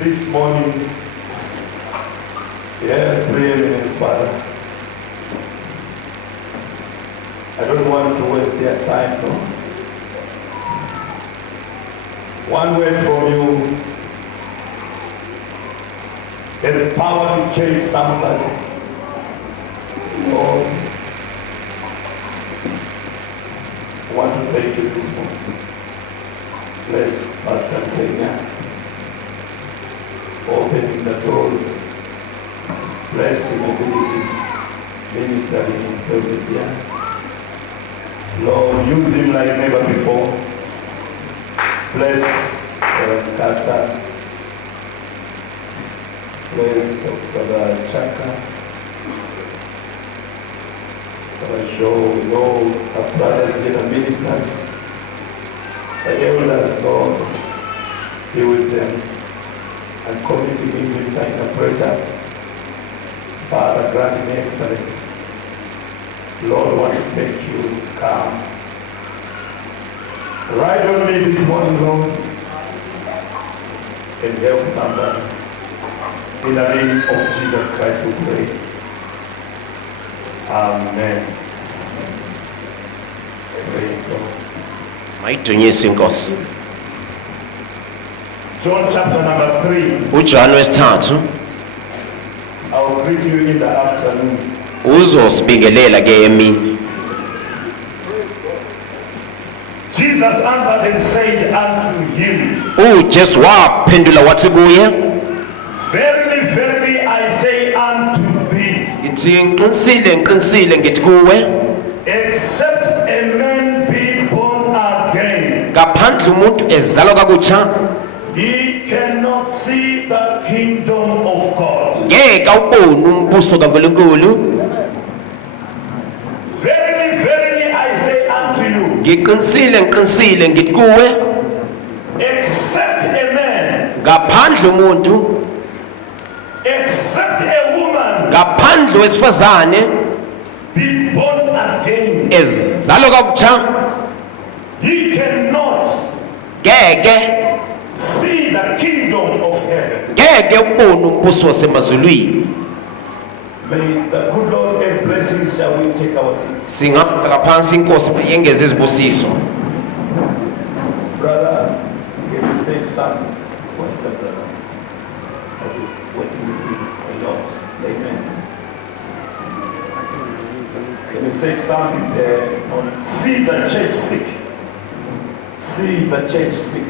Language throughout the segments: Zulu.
This morning, preeminence, Father. I don't want to waste their time, no? One word from you has power to change somebody. Lord, I want to thank you this morning. Bless Pastor Kenya, opening the doors. Bless him and ministering in Philadelphia. Lord, use him like never before. Bless Kata. Bless Brother Chaka. Brother Joe, Lord, our brothers and our ministers, the elders, Lord, be with them and community meeting the interpreter. Father, grant me excellence. Lord, I want to thank you. Come. Ride on me this morning, Lord, and help somebody. In the name of Jesus Christ we pray. Amen. Praise God. Mayidunyiswe inkosi. John chapter number 3. uJohn wesithathu. I will greet you in the afternoon. Uzosibingelela ke emini. Jesus answered and said unto him, uJesu waphendula wathi kuye, Verily, verily, I say unto thee, ngithi ngiqinisile ngithi kuwe, except a man be born again, ngaphandle umuntu ezalwa kakutsha, he cannot see the kingdom of God. ngeke awubone umbuso kaNkulunkulu. Verily, verily, I say unto you, Ngiqinisile ngithi kuwe, except a man, ngaphandle umuntu, except a woman ngaphandle wesifazane be born again, ezalwa kakutsha, he cannot ngeke see the kingdom of heaven. ngeke ubone umbuso wasemazulwini. May the good Lord and blessings shall we take our seats. Singahlala phansi inkosi yengeze izibusiso. Brother, can you say something? What's that, brother? What do you do a lot? Amen. Can you say something there on see the church sick? See the church sick.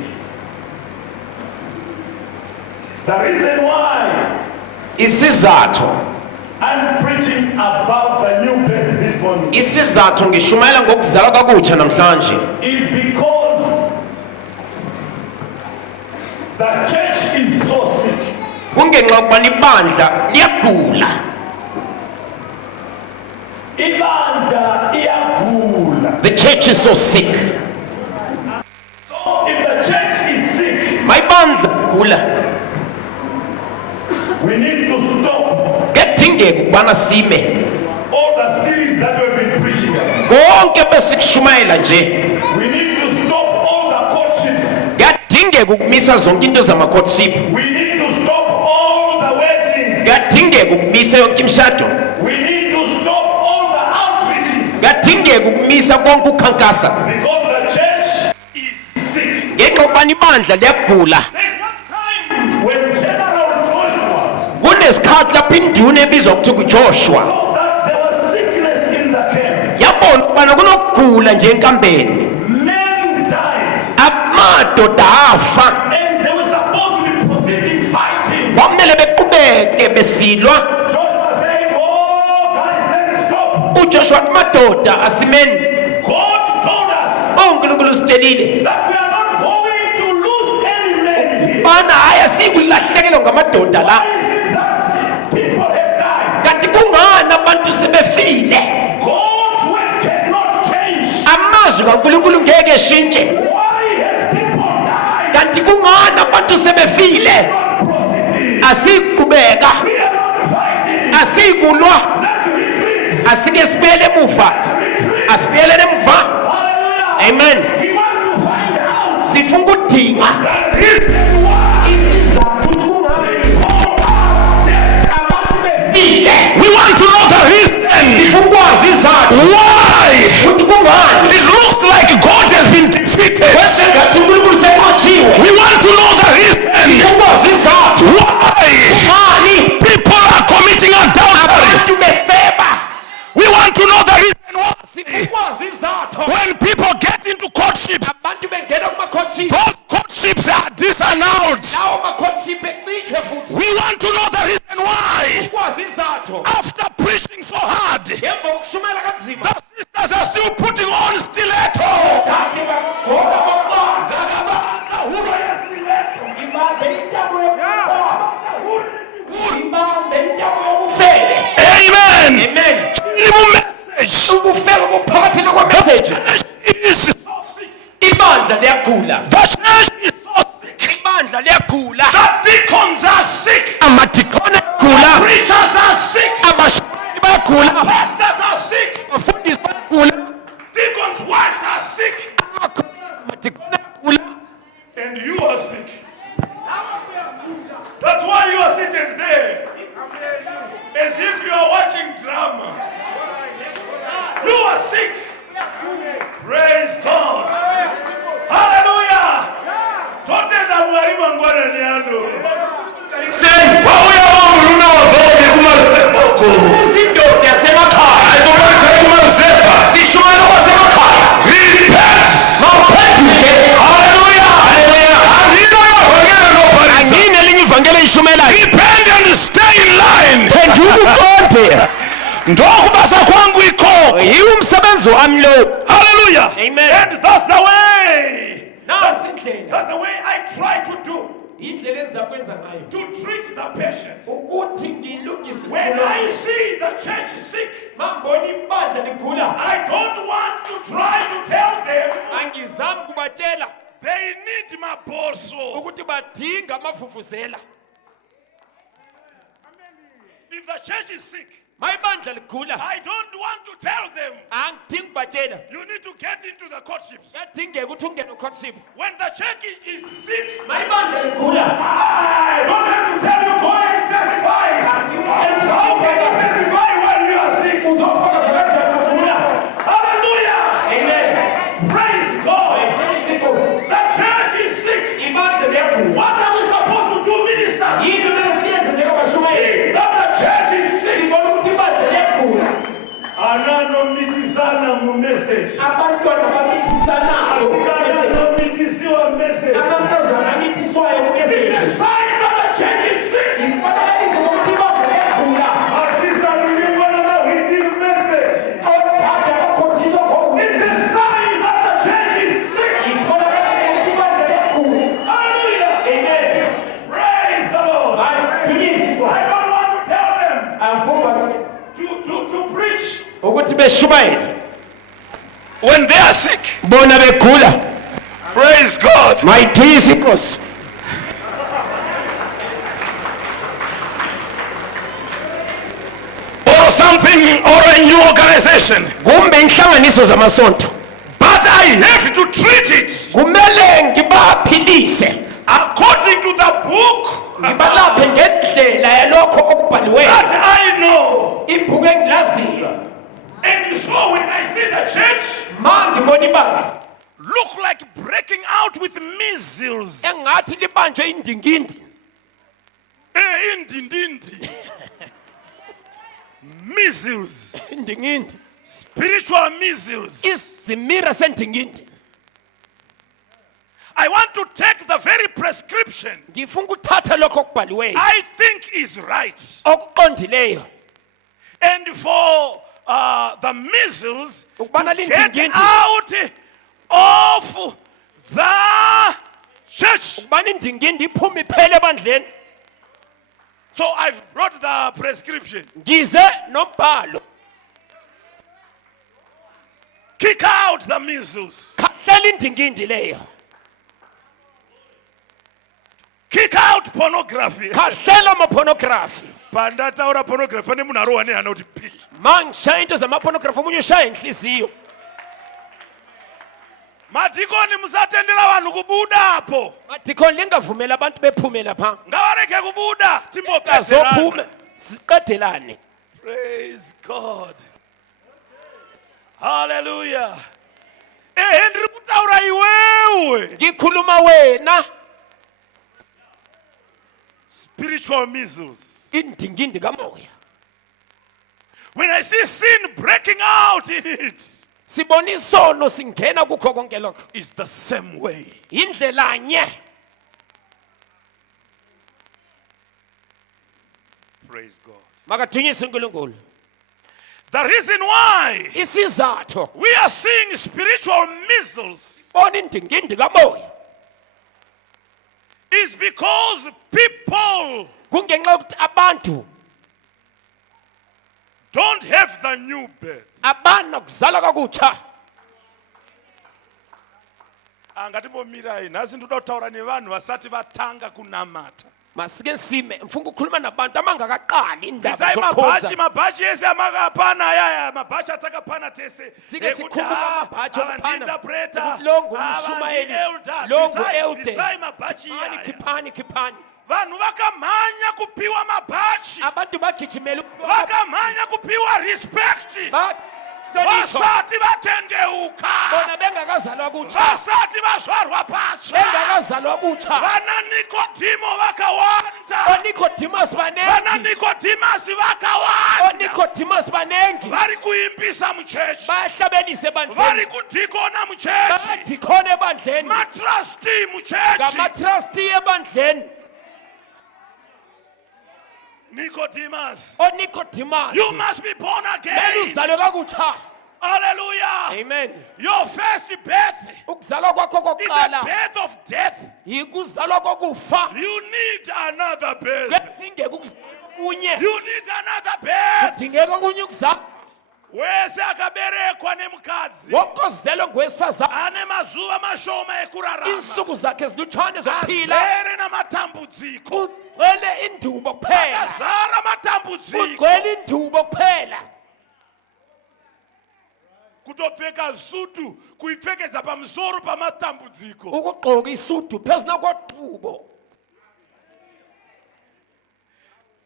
The reason why Isizathu I'm preaching about the new birth this morning isizathu ngishumayela ngokuzalwa kakutsha namhlanje is because the church is so sick. kungenxa ukubana ibandla liyagula. Ibandla iyagula. The church is so sick. So if the church is sick, Mayibandla gula, we need to stop kuyadingeka ukubana sime all the series that we've been preaching about. konke besikushumayela nje. We need to stop all the courtships. Kuyadingeka ukumisa zonke into zama-courtship. We need to stop all the weddings. Kuyadingeka ukumisa yonke imishado. We need to stop all the outreaches. Kuyadingeka ukumisa konke ukukhankasa Because the church is sick. ngenxa yokubana ibandla liyagula. There's one time when General Joshua Kunesikhathi lapho induna ebizwa kuthiwa uJoshua saw that there was sickness in the camp. yabona ukubana kunokugula nje enkambeni, Men died. amadoda afa, And they were supposed to be proceeding fighting. kwamele beqhubeke besilwa. Joshua said, oh, guys, let's stop. uJoshua wathi madoda asimeni, God told us uNkulunkulu usitshelile that we are not going to lose any men here. bana hayi asikulahlekelwa ngamadoda la. Why is it that people have died? Kanti kungani abantu sebefile? God's word cannot change. Amazwi kaNkulunkulu ngeke eshintshe. Why has people died? Kanti kungani abantu sebefile? Not proceeding. Asiqhubeka, We are not fighting. asikulwa, Let's retreat. asike sibuyele emuva, Retreat. asibuyelele emuva. Hallelujah. Amen. We want to find out Sifuna like God has been defeated. kwenzengathi uNkulunkulu senqotshiwe. We want to know the reason Ukwazi izizathu. why Ngani people are committing adultery. abantu befeba? We want to know the reason why Sikwazi izizathu. when people get into courtships, Abantu bengena kuma-courtship. those courtships are disannulled. Lawo ma-courtship ecitshwe futhi. We want to know the reason why Ukwazi izizathu. after preaching so hard, Ngemva kokushumela kanzima. the sisters are still putting on stiletto. Kanti bagqoka amabanda. Ibambe intambo yokufa. Ibambe intambo yobufebe. Amen. Amen. Message. Ubufebe buphakathina kwameseji. Is Ibandla liyagula. the church is so sick. Ibandla liyagula. The deacons are sick. Amadikone gula. Preachers are sick. Abashayeli bayagula. Pastors are sick. Abafundisi bayagula. Deacons' wives are sick. Amadikone gula. And you are sick. That's why you are seated there. As if you are watching drama. You are sick. Praise God. Hallelujah. Totenda mwari mangwana ni ano. Say, wauya wangu luna waboge kumalefoko. Uzindo yasema kaya. Aizobali kumalefeka. Sishumelo wasema kaya. Repent. Mapetike. Hallelujah. Hallelujah. Anino ya wangele no parisa. Angine linyi vangele ishumela. Repent and stay in line. Penduku konte. Ndokubasa kwangu iko. Yiwo umsebenzi wami lo. Hallelujah. Amen. And that's the way. Nasi indlela. That's the way I try to do. Indlela ezakwenza ngayo. To treat the patient. Ukuthi ngilungise When I see the church sick, mambona ibandla ligula. I don't want to try to tell them Angizami kubatshela they need my boso. ukuthi badinga amafufuzela. If the church is sick, Mayibandla ligula. I don't want to tell them Angidingi kubatshela. you need to get into the courtships. Kuyadingeka ukuthi ungene ucourtship. When the church is sick, Mayibandla ligula. I don't have to tell you go and testify. How can you testify when you are sick? Uzofakaza kanjani ukugula? Hallelujah. Amen. Praise God. The church is sick. Ibandla liyagula. What are we supposed to do, ministers? Yini kumele siyenze njengabashumeli? That the church is sick. Sibona ukuthi ibandla liyagula. Ananomitisana mu message. Abantwana bamithisanayo. Ananomitiwa message. Amankazana amithiswayo It's a kumeseji. sign that the church is sick. Isibonakaliso sokuthi ibandla liyagula. Our sister Lulibona, we give message. Obhada bakhombiswa ngokuthi It's a sign that the church is sick. isibonakaliso sokuthi ibandla liyagula. Hallelujah. Amen. Praise the Lord. Ayiphinyisi I Nkosi. don't want to tell them Afuna to preach ukuthi beshumayele when they are sick. bona begula. Praise God. Mayithiyise Inkosi. Or something, or a new organization. Kumbe inhlanganiso zamasonto. But I have to treat it Kumele ngibaphilise. according to the book Ngibalaphe ngendlela yalokho okubhaliweyo. that I know. Ibhuku engilaziyo. And so when I see the church Ma ngibona ibandla look like breaking out with measles, engathi libanjwe indingindi. indindindi, measles, Indingindi. spiritual measles. Izimira sendingindi. I want to take the very prescription Ngifuna ukuthatha lokho okubhaliweyo. I think is right. Okuqondileyo. And for the measles to Ukubana get lindingindi. out of the church. Ubani indingindi iphume iphele ebandleni. So I've brought the prescription. Ngize nombhalo. Kick out the measles. Khahlela indingindi leyo. Kick out pornography. Khahlela ama-pornography. Pandataura pornography. Pane munhu arowane hana kuti pi. Ma ngishaya into zama-pornography omunye ushaya inhliziyo. Madikoni musatendera vanhu kubudapo. Madikoni lingavumela abantu bephume lapha. Ngavareke kubuda. Azophume siqedelane. Praise God. Hallelujah. Henry kutaura iwewe. ngikhuluma wena. Spiritual measles. Indingindi kamoya. When I see sin breaking out in it, Sibona isono singena kukho konke lokho. it's the same way. Indlela nye. Praise God. Makadunyiswe uNkulunkulu. The reason why Isizathu we are seeing spiritual measles bona indingindi kamoya is because people kungenxa yokuthi abantu don't have the new birth. abana kuzala kakutsha. Angati bomirayi nasi ndoda kutaura nevanhu vasati vatanga kunamata. Masike sime mfunga ukukhuluma nabantu amangakaqali indaba Isai zokukhonza. mabhachi ese amakapana yaya mabhachi atakapana tese. Sike sikhuluma amabhachi okupana. Interpreter. Ukuthi lo ngumshumayeli, lo ngu-elder. Isai mabhachi Khipani, yaya. khipani, khipani. Vanhu vakamhanya kupiwa mabhachi. Abantu bagijimela Vakamhanya kupiwa respect. bahlonishwa Vasati vatendeuka. bona bengakazalwa kutsha. Vasati vazvarwa patsva. Bengakazalwa kutsha. Vana Nikodimo vakawanda. ONicodemus Vana banengi. Nikodimasi vakawanda. ONicodemus banengi. Vari kuimbisa muchechi. Bayahlabelisa ebandleni. Vari kudhikona muchechi. Badikhona ebandleni. Matrustee muchechi. Ngamatrustee ebandleni. Nicodemus. ONicodemus. You must be born Kumele again. uzalwe kakutsha. Hallelujah. Amen. Your first birth Ukuzalwa kwakho is a kokuqala birth of death. yikuzalwa kokufa. You need another birth. Kudingeka ukuzalwa kunye. You need another birth. Kudingeka kunye ukuzalwa. Wese akaberekwa nemukadzi Wokozelwe ngowesifazane. ane mazuva mashoma ekurarama. Insuku zakhe zilutshwane zokuphila. Azere namatambudziko. Kugcwele indubo kuphela. Azara matambudziko. Kugcwele indubo kuphela. Kutopfeka sutu kuipfekedza pamusoro pamatambudziko. Ukugqoka isudu phezulu koqubo.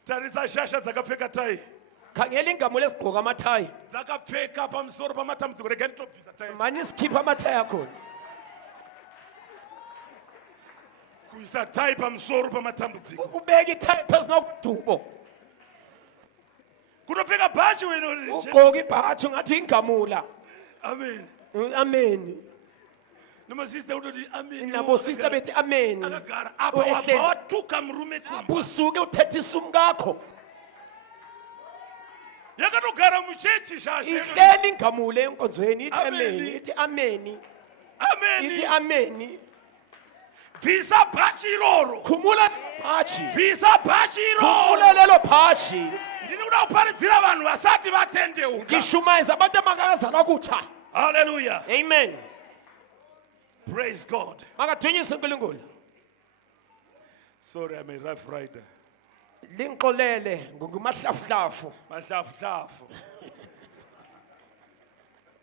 Tarisa shasha dzakapfeka tai. Khangela ingamo lesigqoka amathayi. Dzakapfeka pamusoro pamatambudziko. Rega nditobvisa tai. Mani sikhipha amathayi akhona. Kuisa tai pamusoro pamatambudziko. Ukubeka ithayi phezulu koqubo. Kutopfeka bhachi wena. Ugqoka ibhathi ungathi ingamula. Amen. Amen. Noma sister utoti amen. Nabo sister bethi amen. Akagara apa Uehleli. wabatuka murume kumba. Usuke uthethe isumu kakho. Yakatogara muchechi shasha. Ihleli ingamule enkonzweni ithi Amen. amen. Ithi amen. Ithi Amen. amen. Visa bhachi iroro. Khumula bhathi. Visa bhachi iroro. Khumula lelo bhathi. Ndinoda kuparidzira vanhu vasati vatendeuka. Ngishumayeza abantu abakazalwa kutsha. Hallelujah. Amen. Praise God. Makadunyiswe uNkulunkulu. Sorry, I'm a rough rider. Lingxolele ngumahlafuhlafu. Mahlafuhlafu.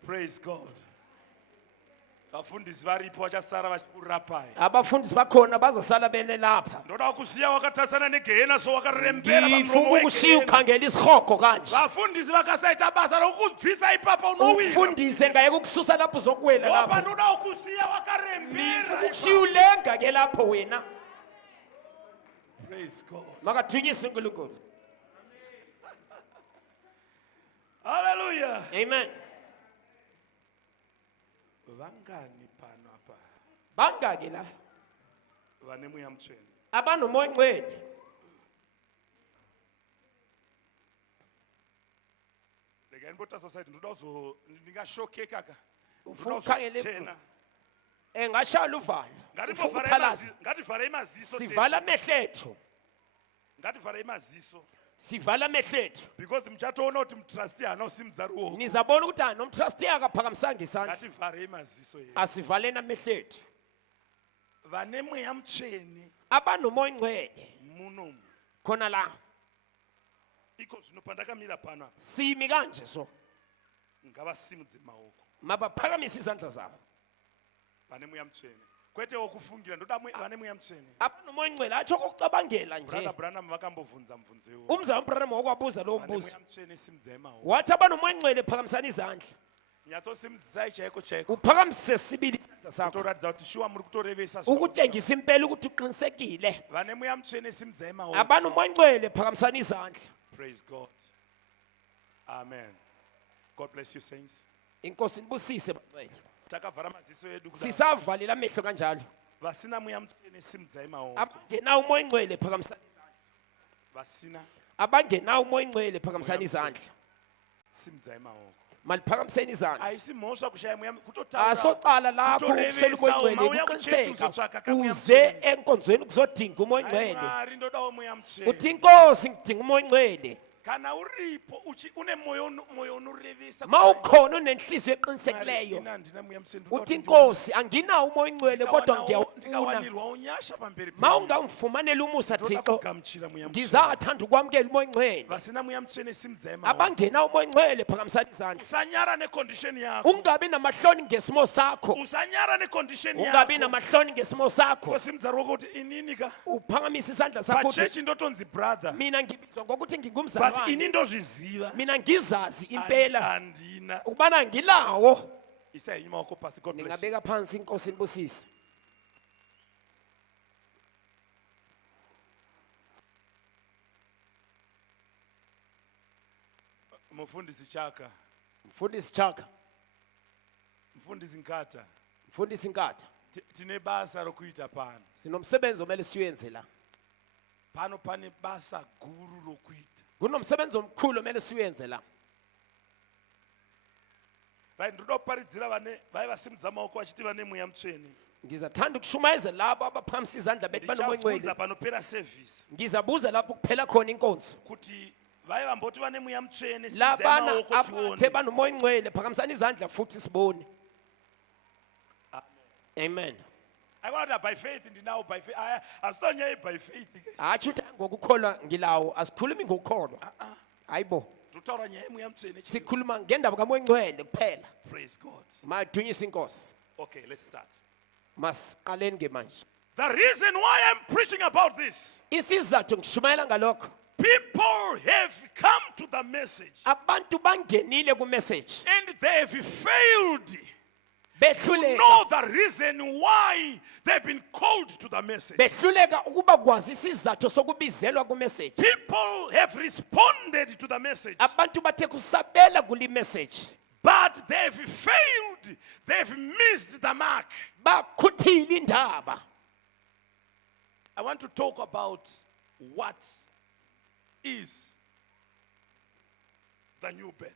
Praise God. Vafundisi varipo vachasara vachikurapai. Abafundisi bakhona bazasala bene lapha. Ndoda kusiya wakatasana negehena so wakarembera Ngifuna pamuromo ukushiya wegehena. ukhangela isihogo kanje. Vafundisi vakasaita basa rokubvisa ipapa unowina. Ufundise ngaye ukususa lapho zokuwela Ngoba lapho. ndoda ukusiya Ngifuna wakarembera. ukushiya ulenga ke lapho wena. Praise God. Makadunyiswe uNkulunkulu. Hallelujah. Amen. Vangani pano apa Bangaki la vane moya mtshweni. abanomoya ongcwele. Rega nibota society ndoda uzo ndingashokeka ka. Ufuna ukhangele Tena. engashala uvalo. Ufuna ukuthalaza. Ngati vara imaziso. Sivala amehlethu. Ngati vara imaziso. Sivala amehlethu. Because mchato ona uthi mtrustee hana usimzari woko. Nizabona ukuthi nomtrustee akaphakamisanga isandla. Ngati vara imaziso ye. Asivaleni amehlethu. Vane moya mtshweni Abanomoya ongcwele munomu. khona la. Iko zvinopanda kamira pano apa. Simi kanje so. Ngavasimudze maoko. Mabaphakamisa izandla zabo. Vane moya mtshweni. Kwete wokufungira ndoda vane moya mtshweni. Abanomoya ongcwele atsho ukucabangela nje. Brother Branham vakambovhunza mvunzo Umzamprana wakwabuza lo Vane mbuzo. moya mtshweni simudze maoko. Wathi abanomoya ongcwele phakamisana izandla. nyatsosimdzisa ijeko jeko uphakamise sibili isandla sakho kutoratidza kuti shuwa muri kutorevesa ukutshengisa impela ukuthi uqinisekile vane mweya mutsvene simudza emaoko. abantu umoya ngcwele phakamisani izandla. Praise God. Amen. God bless you, saints. inkosi nibusise bangcwele Takavhara maziso edu kudai. sisavalela amehlo kanjalo Vasina mweya mutsvene simudza emaoko. abangenawo umoya ngcwele phakamisani Vasina abangenawo umoya ngcwele phakamisani izandla simudza emaoko. maliphakamiseni izandla Haisi mhosva kushaya mweya kutotaura. asocala lapho ukuswela umoya ngcwele kuqiniseka uze enkonzweni kuzodinga umoya ngcwele Mwari ndodawo mweya mutsvene. uthi inkosi ngidinga umoya ngcwele Kana uripo une moyo unorevesa. ma ukhona unenhliziyo eqinisekileyo Ina ndina mweya mutsvene. uthi inkosi anginawo umoya ngcwele kodwa ngiyawufuna Ndikawanirwa unyasha pamberi ma penyu. ungamfumanela umusa Ndoda thixo kugamuchira mweya mutsvene. ngizathanda ukwamukela umoya ngcwele Vasina mweya mutsvene simudza emaoko. abangenawo umoya ngcwele phakamisani izandla Usanyara necondition yako. ungabi namahloni ngesimo sakho Usanyara necondition yako. ungabi namahloni ngesimo sakho Kosimudza ruoko kuti inini ka. uphakamisa isandla sakho uthi Pachechi ndotonzi brother. mina ngibizwa ngokuthi But ngingumzalwane ini ndozviziva. mina ngizazi impela Handina. ukubana ngilawo Isai nyuma wako pasi. God bless you. ningabeka phansi inkosi nibusise. Mufundisi Chaka. mfundisi Chaka Mfundisi Nkata. mfundisi Nkata Tine basa rokuita pano. sinomsebenzi omele siwenze la Pano pane basa guru rokuita. kunomsebenzi omkhulu omele siwenze la Right, ndoda kuparidzira vane vai vasimudza maoko vachiti vane mweya mutsvene. ngizathanda ukushumayeza labo abaphakamisa izandla bethi banomoya Ndichabvunza ngcwele panopera service ngizabuza lapho kuphela khona inkonzo kuti vai vamboti vane mweya mutsvene labana maoko abathe tione. banomoya ngcwele phakamisani izandla futhi sibone. Amen. I want to by faith ndinawo by faith. Asitonyei by faith. hatsho ukuthi ngokukholwa ngilawo asikhulumi ngokukholwa hayibo Tutaura nyaya yemweya mutsvene. sikhuluma ngendaba kamoya ngcwele kuphela. Praise God. madunyisa inkosi Okay, let's start. masiqaleni ke manje. The reason why I'm preaching about this, isizathu ngishumayela ngalokho people have come to the message abantu bangenile ku-message and they have failed to behluleka know the reason why they've been called to the message. behluleka ukuba kwazi isizathu sokubizelwa ku-message. People have responded to the message, abantu bathe kusabela kuli message but they've failed. They've missed the mark. bakhuthile indaba. I want to talk about what is the new birth.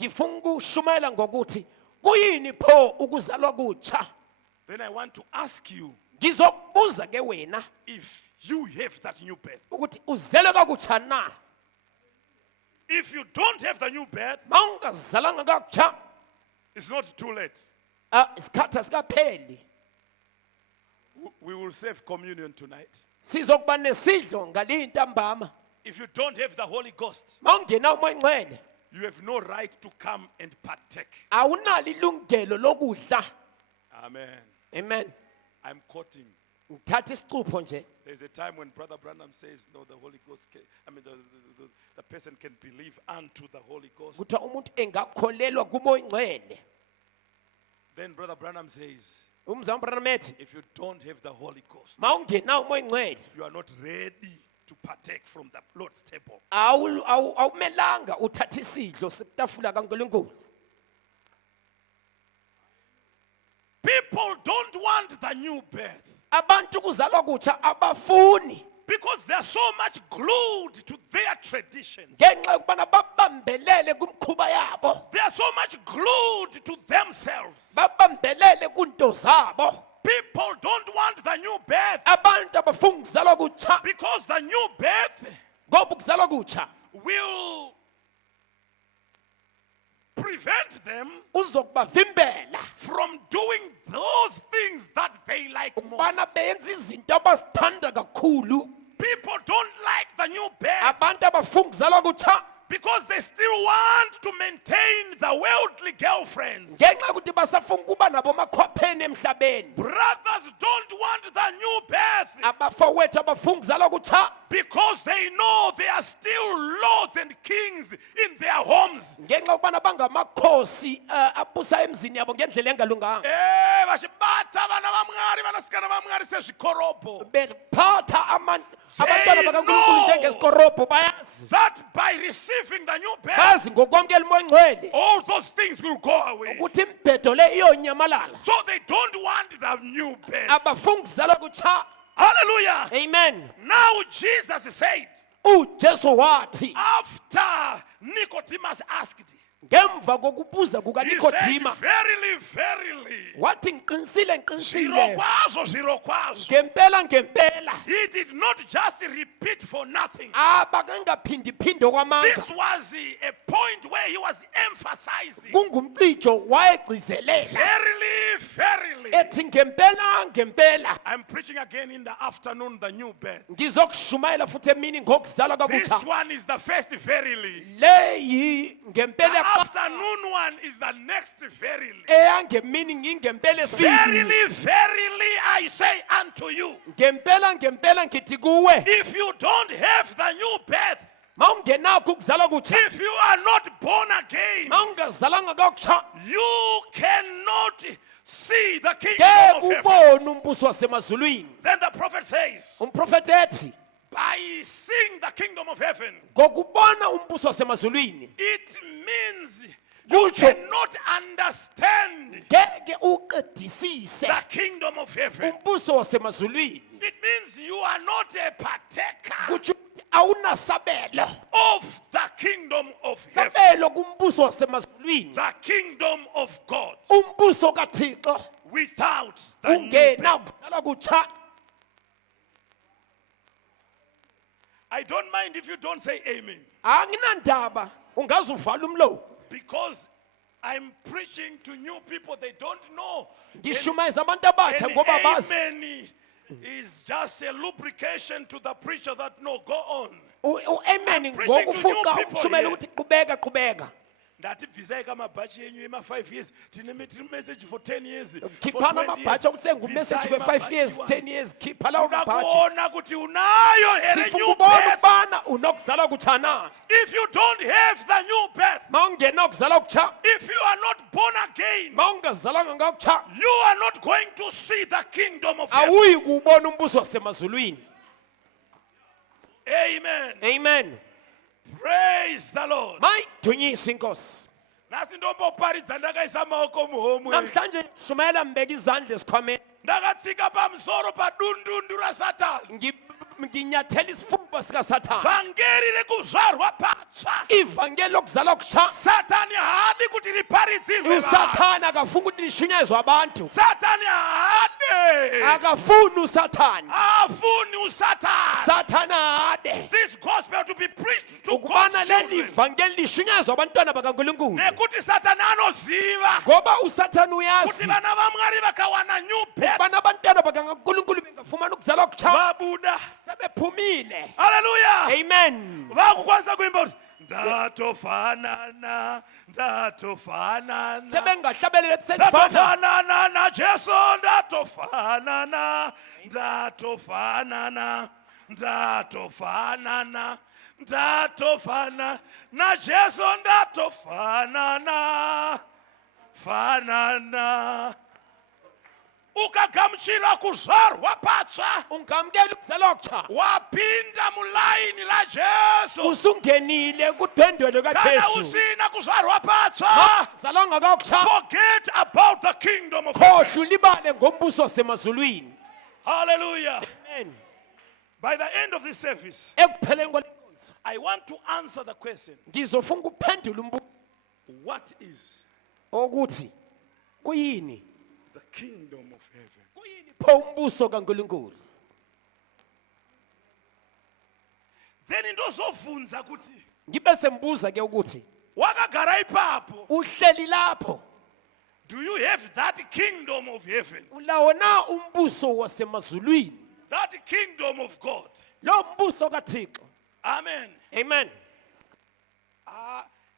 ngifuna ukushumayela ngokuthi kuyini pho ukuzalwa kutsha. Then I want to ask you Ngizokubuza ke wena if you have that new birth. ukuthi uzelwe kakutsha na. If you don't have the new birth, Mawungazalanga kakutsha it's not too late. isikhathi asikapheli. We will serve communion tonight. Sizokuba nesidlo ngaliyi ntambama. If you don't have the Holy Ghost, Mawungena umoya ngcwele you have no right to come and partake. awunalo ilungelo lokudla. Amen. Amen. I'm quoting. Ngithatha isicupho nje. There's a time when Brother Branham says, no, the Holy Ghost can, the person can believe unto the Holy Ghost. Kuthiwa umuntu engakholelwa kumoya ngcwele. Then Brother Branham says, Umzamo Branham if you don't have the Holy Ghost, mawungena umoya ngcwele you are not ready to partake from the Lord's table. awumelanga uthatha isidlo sekutafula kaNkulunkulu. People don't want the new birth Abantu kuzalwa kutsha abafuni because they are so much glued to their traditions. ngenxa yokubana babambelele kumkhuba yabo. They are so much glued to themselves. Babambelele kunto zabo. People don't want the new birth Abantu abafuni kuzalwa kutsha because the new birth ngoba ukuzalwa kutsha will prevent them uzokubavimbela from doing those things that they like ukubana most. benza izinto abazithanda kakhulu. People don't like the new birth Abantu abafuni kuzalwa kutsha because they still want to maintain the worldly girlfriends. ngenxa yokuthi basafuna ukuba nabo makhwapheni emhlabeni. Brothers don't want the new birth abafowethu abafuna ukuzalwa okutsha because they know they are still lords and kings in their homes. ngenxa yokubana bangamakhosi abusa emzini yabo ngendlela engalunganga Bashibata abana bamngari banasikana bamngari sezvikorobo. bephatha abantwana bakaNkulunkulu know njengesikorobho bayazi that by receiving the new birth, bazi ngokwamkela umoya ongcwele all those things will go away. ukuthi imbhedo le iyonyamalala So they don't want the new birth. abafuna ukuzalwa okutsha. Hallelujah. Amen. Now Jesus said, uJesu wathi after Nicodemus asked, ngemva kokubuza he said, kukaNikodima verily, verily, wathi ngiqinisile ngiqinisile zirokwazo, zirokwazo. ngempela ngempela He did not just repeat for nothing. abakangaphindi okwamanga This was a point where he was emphasizing, kungumcijo wayegcizelela verily, verily. ethi ngempela ngempela I'm preaching again in the afternoon, the new birth. ngizokushumayela futhi emini ngokuzalwa This kakutsha one is the first verily. leyi ngempela The afternoon one is the next verily. eyangemini ngingempela esibili Verily, verily, I say unto you, ngempela ngempela ngithi kuwe if you don't have the new birth, mawungenakho ukuzalwa kutsha if you are not born again, mawungazalanga kakutsha you cannot see the kingdom ke of heaven. ubone umbuso wasemazulwini Then the prophet says, umprofeti ethi by seeing the kingdom of heaven, ngokubona umbuso wasemazulwini it means you kutsho cannot understand ngeke uqedisise the kingdom of heaven. umbuso wasemazulwini It means you are not a partaker kutsho ukuthi awunasabelo of the kingdom of heaven, sabelo kumbuso wasemazulwini the kingdom of God, umbuso kaThixo without the new ungena birth. ukuzalwa kutsha. I don't mind if you don't say amen, Anginandaba ungaze uvale umlomo because I'm preaching to new people. They don't know. ngishumayeza abantu abatsha And ngoba bazi amen is just a lubrication to the preacher that no, go on. amen preaching to new ngokufuka people ukushumayela here. ukuthi qhubeka Ndathi bvisai kamabhachi enyu ema-5 years tine message for 10 years for khiphana 20 years. amabhachi okuthenga umessage Bvisai we-5 mabhachi years wanu. 10 years khipha lawo Ufuna mabhachi kuona kuti unayo here sifuna new ukubona birth. ukubana unokuzalwa kutsha na If you don't have the new birth, mawungena ukuzalwa kutsha if you are not born again, mawungazalanga ngakutsha you are not going to see the kingdom of heaven. awuyi kuwubona umbuso wasemazulwini. Amen. Amen. Praise the Lord. mayidunyise inkosi. Nasi ndomboparidza ndakaisa maoko muhomwe. Namhlanje shumayela mbeka izandla esikhwameni Ndakatsika pamusoro padundundu raSatani. nginyathela isifuba sikaSathane. Vhangeri rekuzvarwa patsva. Ivangeli lokuzalwa kutsha Satani haadi kuti riparidzirwe vanhu. uSathane akafuni ukuthi lishunyezwe abantu. Satani haade. Akafuni uSathane. Afuni uSatani. Sathane ade This gospel to be preached to ukubana God's leli children. ivangeli lishunyezwe abantwana bakaNkulunkulu Nekuti Satani anoziva ngoba uSathane kuti uyazi vana vaMwari vakawana new birth bana abantwana bakaNkulunkulu bengafumana ukuzalwa kutsha vabuda. sebephumile. Hallelujah. Amen. Vakukwanisa kuimba kuti ndatofanana, ndatofanana, Sebengahlabelela ethi sendifana ndatofanana naJesu, ndatofanana, ndatofanana, ndatofanana, ndatofana naJesu, ndatofanana, fanana. Ukagamuchira kuzvarwa patsva, ungamkela ukuzalwa kutsha wapinda mulaini laJesu. usungenile kudwendwe Kana kaJesu. usina kuzvarwa patsva, Zalanga kakutsha forget about the kingdom of khohla heaven. ulibale ngombuso wasemazulwini. Hallelujah. Amen. By the end of this service, Ekupheleni kwenkonzo I want to answer the question, ngizofuna ukuphendula umbuzo what is ukuthi kuyini the kingdom of heaven? kuyini pho umbuso kaNkulunkulu. Then ndozovunza kuti Ngibe sembuza ke ukuthi wakagara ipapo, uhleli lapho do you have that kingdom of heaven? ulawo na umbuso wasemazulwini, That kingdom of God. lo mbuso kaThixo. Amen. Amen.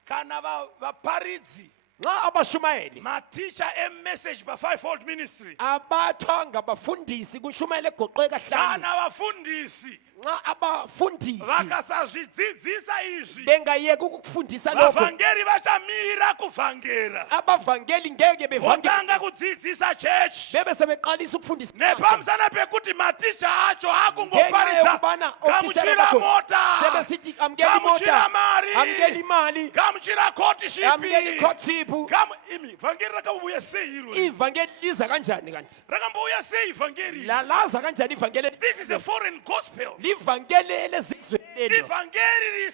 Kana vaparidzi Nxa abashumayeli Matisha a message by fivefold ministry. abathwa ngabafundisi kushumayela egoqeka hlanu. Kana abafundisi Nxa abafundisi vakasazvidzidzisa izvi, bengayeka ukufundisa lokho, vavhangeri vachamira kuvhangera, abavangeli ngeke bevangele votanga kudzidzisa church. bebe sebeqalisa ukufundisa. Nepamusana pekuti matisha acho Ngenxa akungoparidza yokubana otishara gamuchira bakho mota, sebesithi amukela gamuchira imota, amukela mari, imali, gamuchira amukela courtship. courtship. Imi vhangeri rakauya sei iro? Ivangeli liza kanjani kanti? Rakambouya sei vhangeri? Lalaza kanjani ivangeli? This is a foreign gospel. Livangeli elezizweni lelo. Ivhangeri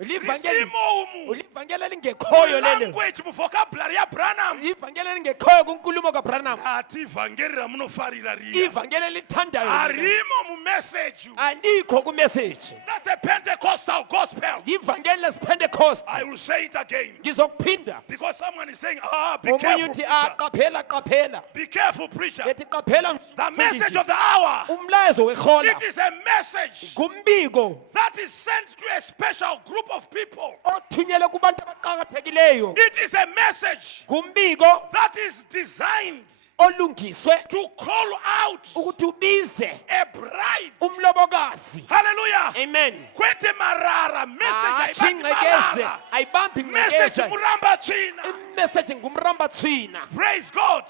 Livangeli risimo umu. livangeli elingekhoyo lelo. Language mu vocabulary ya Branham. Ivangeli elingekhoyo kunkulumo kaBranham. Ati vhangeri ramunofarira riya. Ivangeli elithandayo. Arimo mu message. Alikho ku message. That's a Pentecostal gospel. Ivangeli leSpentecost. I will say it again. Ngizokuphinda. Because someone is saying, be Omunye careful, uthi preacher. qaphela. Be careful, preacher. Bethi qaphela. The message of the hour. Umlayezo wehola. It is a message Gumbiko that is sent to a special group of people. othunyelwe kubantu abaqhakathekileyo. It is a message Gumbiko that is designed olungiswe to call out ukuthi ubize a bride. umlobokazi. Hallelujah. Amen. Kwete marara message Ingcekeze marara. ayibambi Message ingcekeze. muramba china. Message ngumramba thwina. Praise God.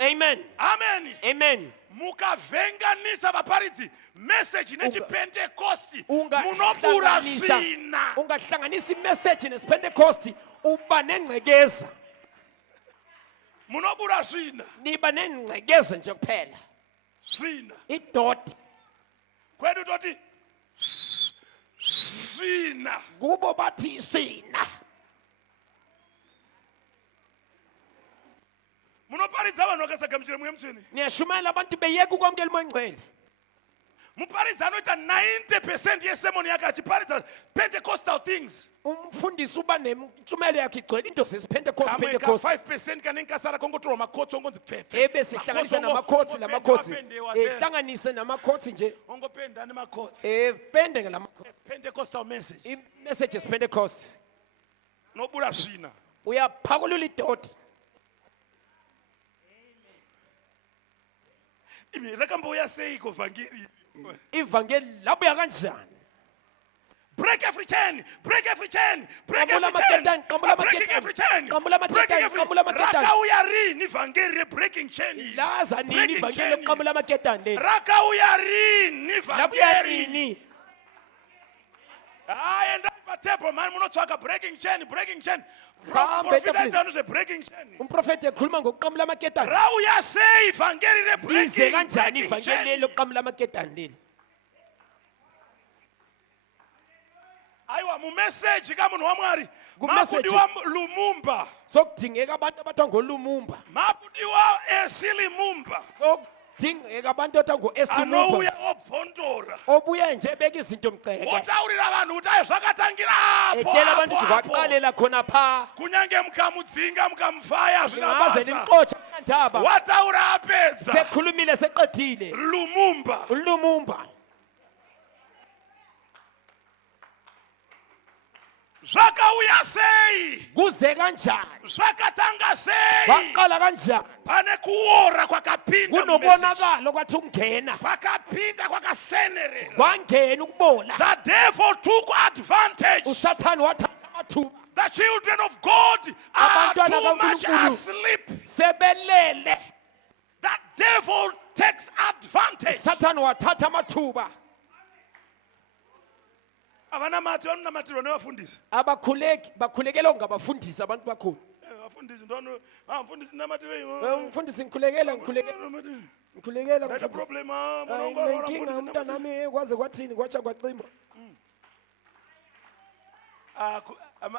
Amen. Amen. Amen. Mukavenganisa vaparidzi message nechipentekosti munobura Ungahlanganisa svina. ungahlanganisa imessage neSpentecost uba nengcekeza. Munobura svina. Niba nengcekeza nje kuphela. Svina. Idoti Kwedu toti svina. kubo bathi sina. Munoparidza vanhu vakasagamuchira mweya mutsvene. Niyashumayela abantu beyeka ukwamukela umoya ongcwele. Muparidzi anoita 90% yesemoni yake achiparidza Pentecostal things. Umfundisi uba nentshumayelo yakhe igcwele into zesiPentecost Kamwe ka Pentecost. 5% kanenge kasara kongotorwa makotsi ongonzi pfepfe. Ebese ihlanganisa namakhosi lamakhosi. Ihlanganise namakhosi nje. Ongopenda nemakotsi. Pende ngelamakhosi. Pentecostal message. I-message yesiPentecost Nobura svina. uyaphakulula idoti. Imi rakambouya sei kuvhangeri. Ivangeli labuya kanjani? Break every chain, break every chain, break Qamula every chain. amaketani, qamula Breaking amaketani, every chain. qamula amaketani, Breaking every qamula amaketani. Rakauya rini vhangeri re-breaking chain. Laza nini Breaking ivangeli chain. yokuqamula amaketani leli? Rakauya rini Labuya vhangeri. nini? Endai patable mani munotsvaka breaking chain, breaking chain. Hambe Profita etafuleni. itanu zve-breaking chain. Umprofeti ekhuluma ngokuqamula amaketani. Rauya sei vhangeri Lize re-breaking kanjani breaking ivangeli leli chain. lokuqamula amaketani leli? Aiwa mumessage kamunhu wamwari Kumessage. mabudiwa Lumumba, Sokudingeka abantu abathwa ngoLumumba. mabudiwa Esilimumba, Sokudingeka abantu abathwa ngoEslimumba. anouya obvondora Obuye nje beka izinto mceke. wotaurira vanhu kuti ayi zvakatangira apo Etshela abantu apo ukuthi apo. waqalela khona pha. kunyange mukamudzinga mukamufaya zvina Ngaze basa nimxotsha ndaba. wataura apedza. Sekhulumile seqedile. Lumumba uLumumba zvakauya sei, kuze kanjani? zvakatanga sei, Waqala kanjani? pane kuora kwakapinda mumessage. Kunobonakalo kwathi ukungena. kwakapinda kwakasenerera. Kwangena ukubola. The devil took advantage. uSathane wathatha amathuba. The children of God are Abantwana too much kaNkulunkulu asleep. sebelele. The devil takes advantage. uSathane wathatha amathuba. Abanamati vanonamatirwa nevafundisi. Abakhuleki bakhulekela ngabafundisi abantu bakhulu. Vafundisi ndono mfundisi namatire. Umfundisi ngikhulekela ngikhulekela That's a mfundisi. problem. Nenkinga umntanami kwaze kwathini kwatsha kwacima.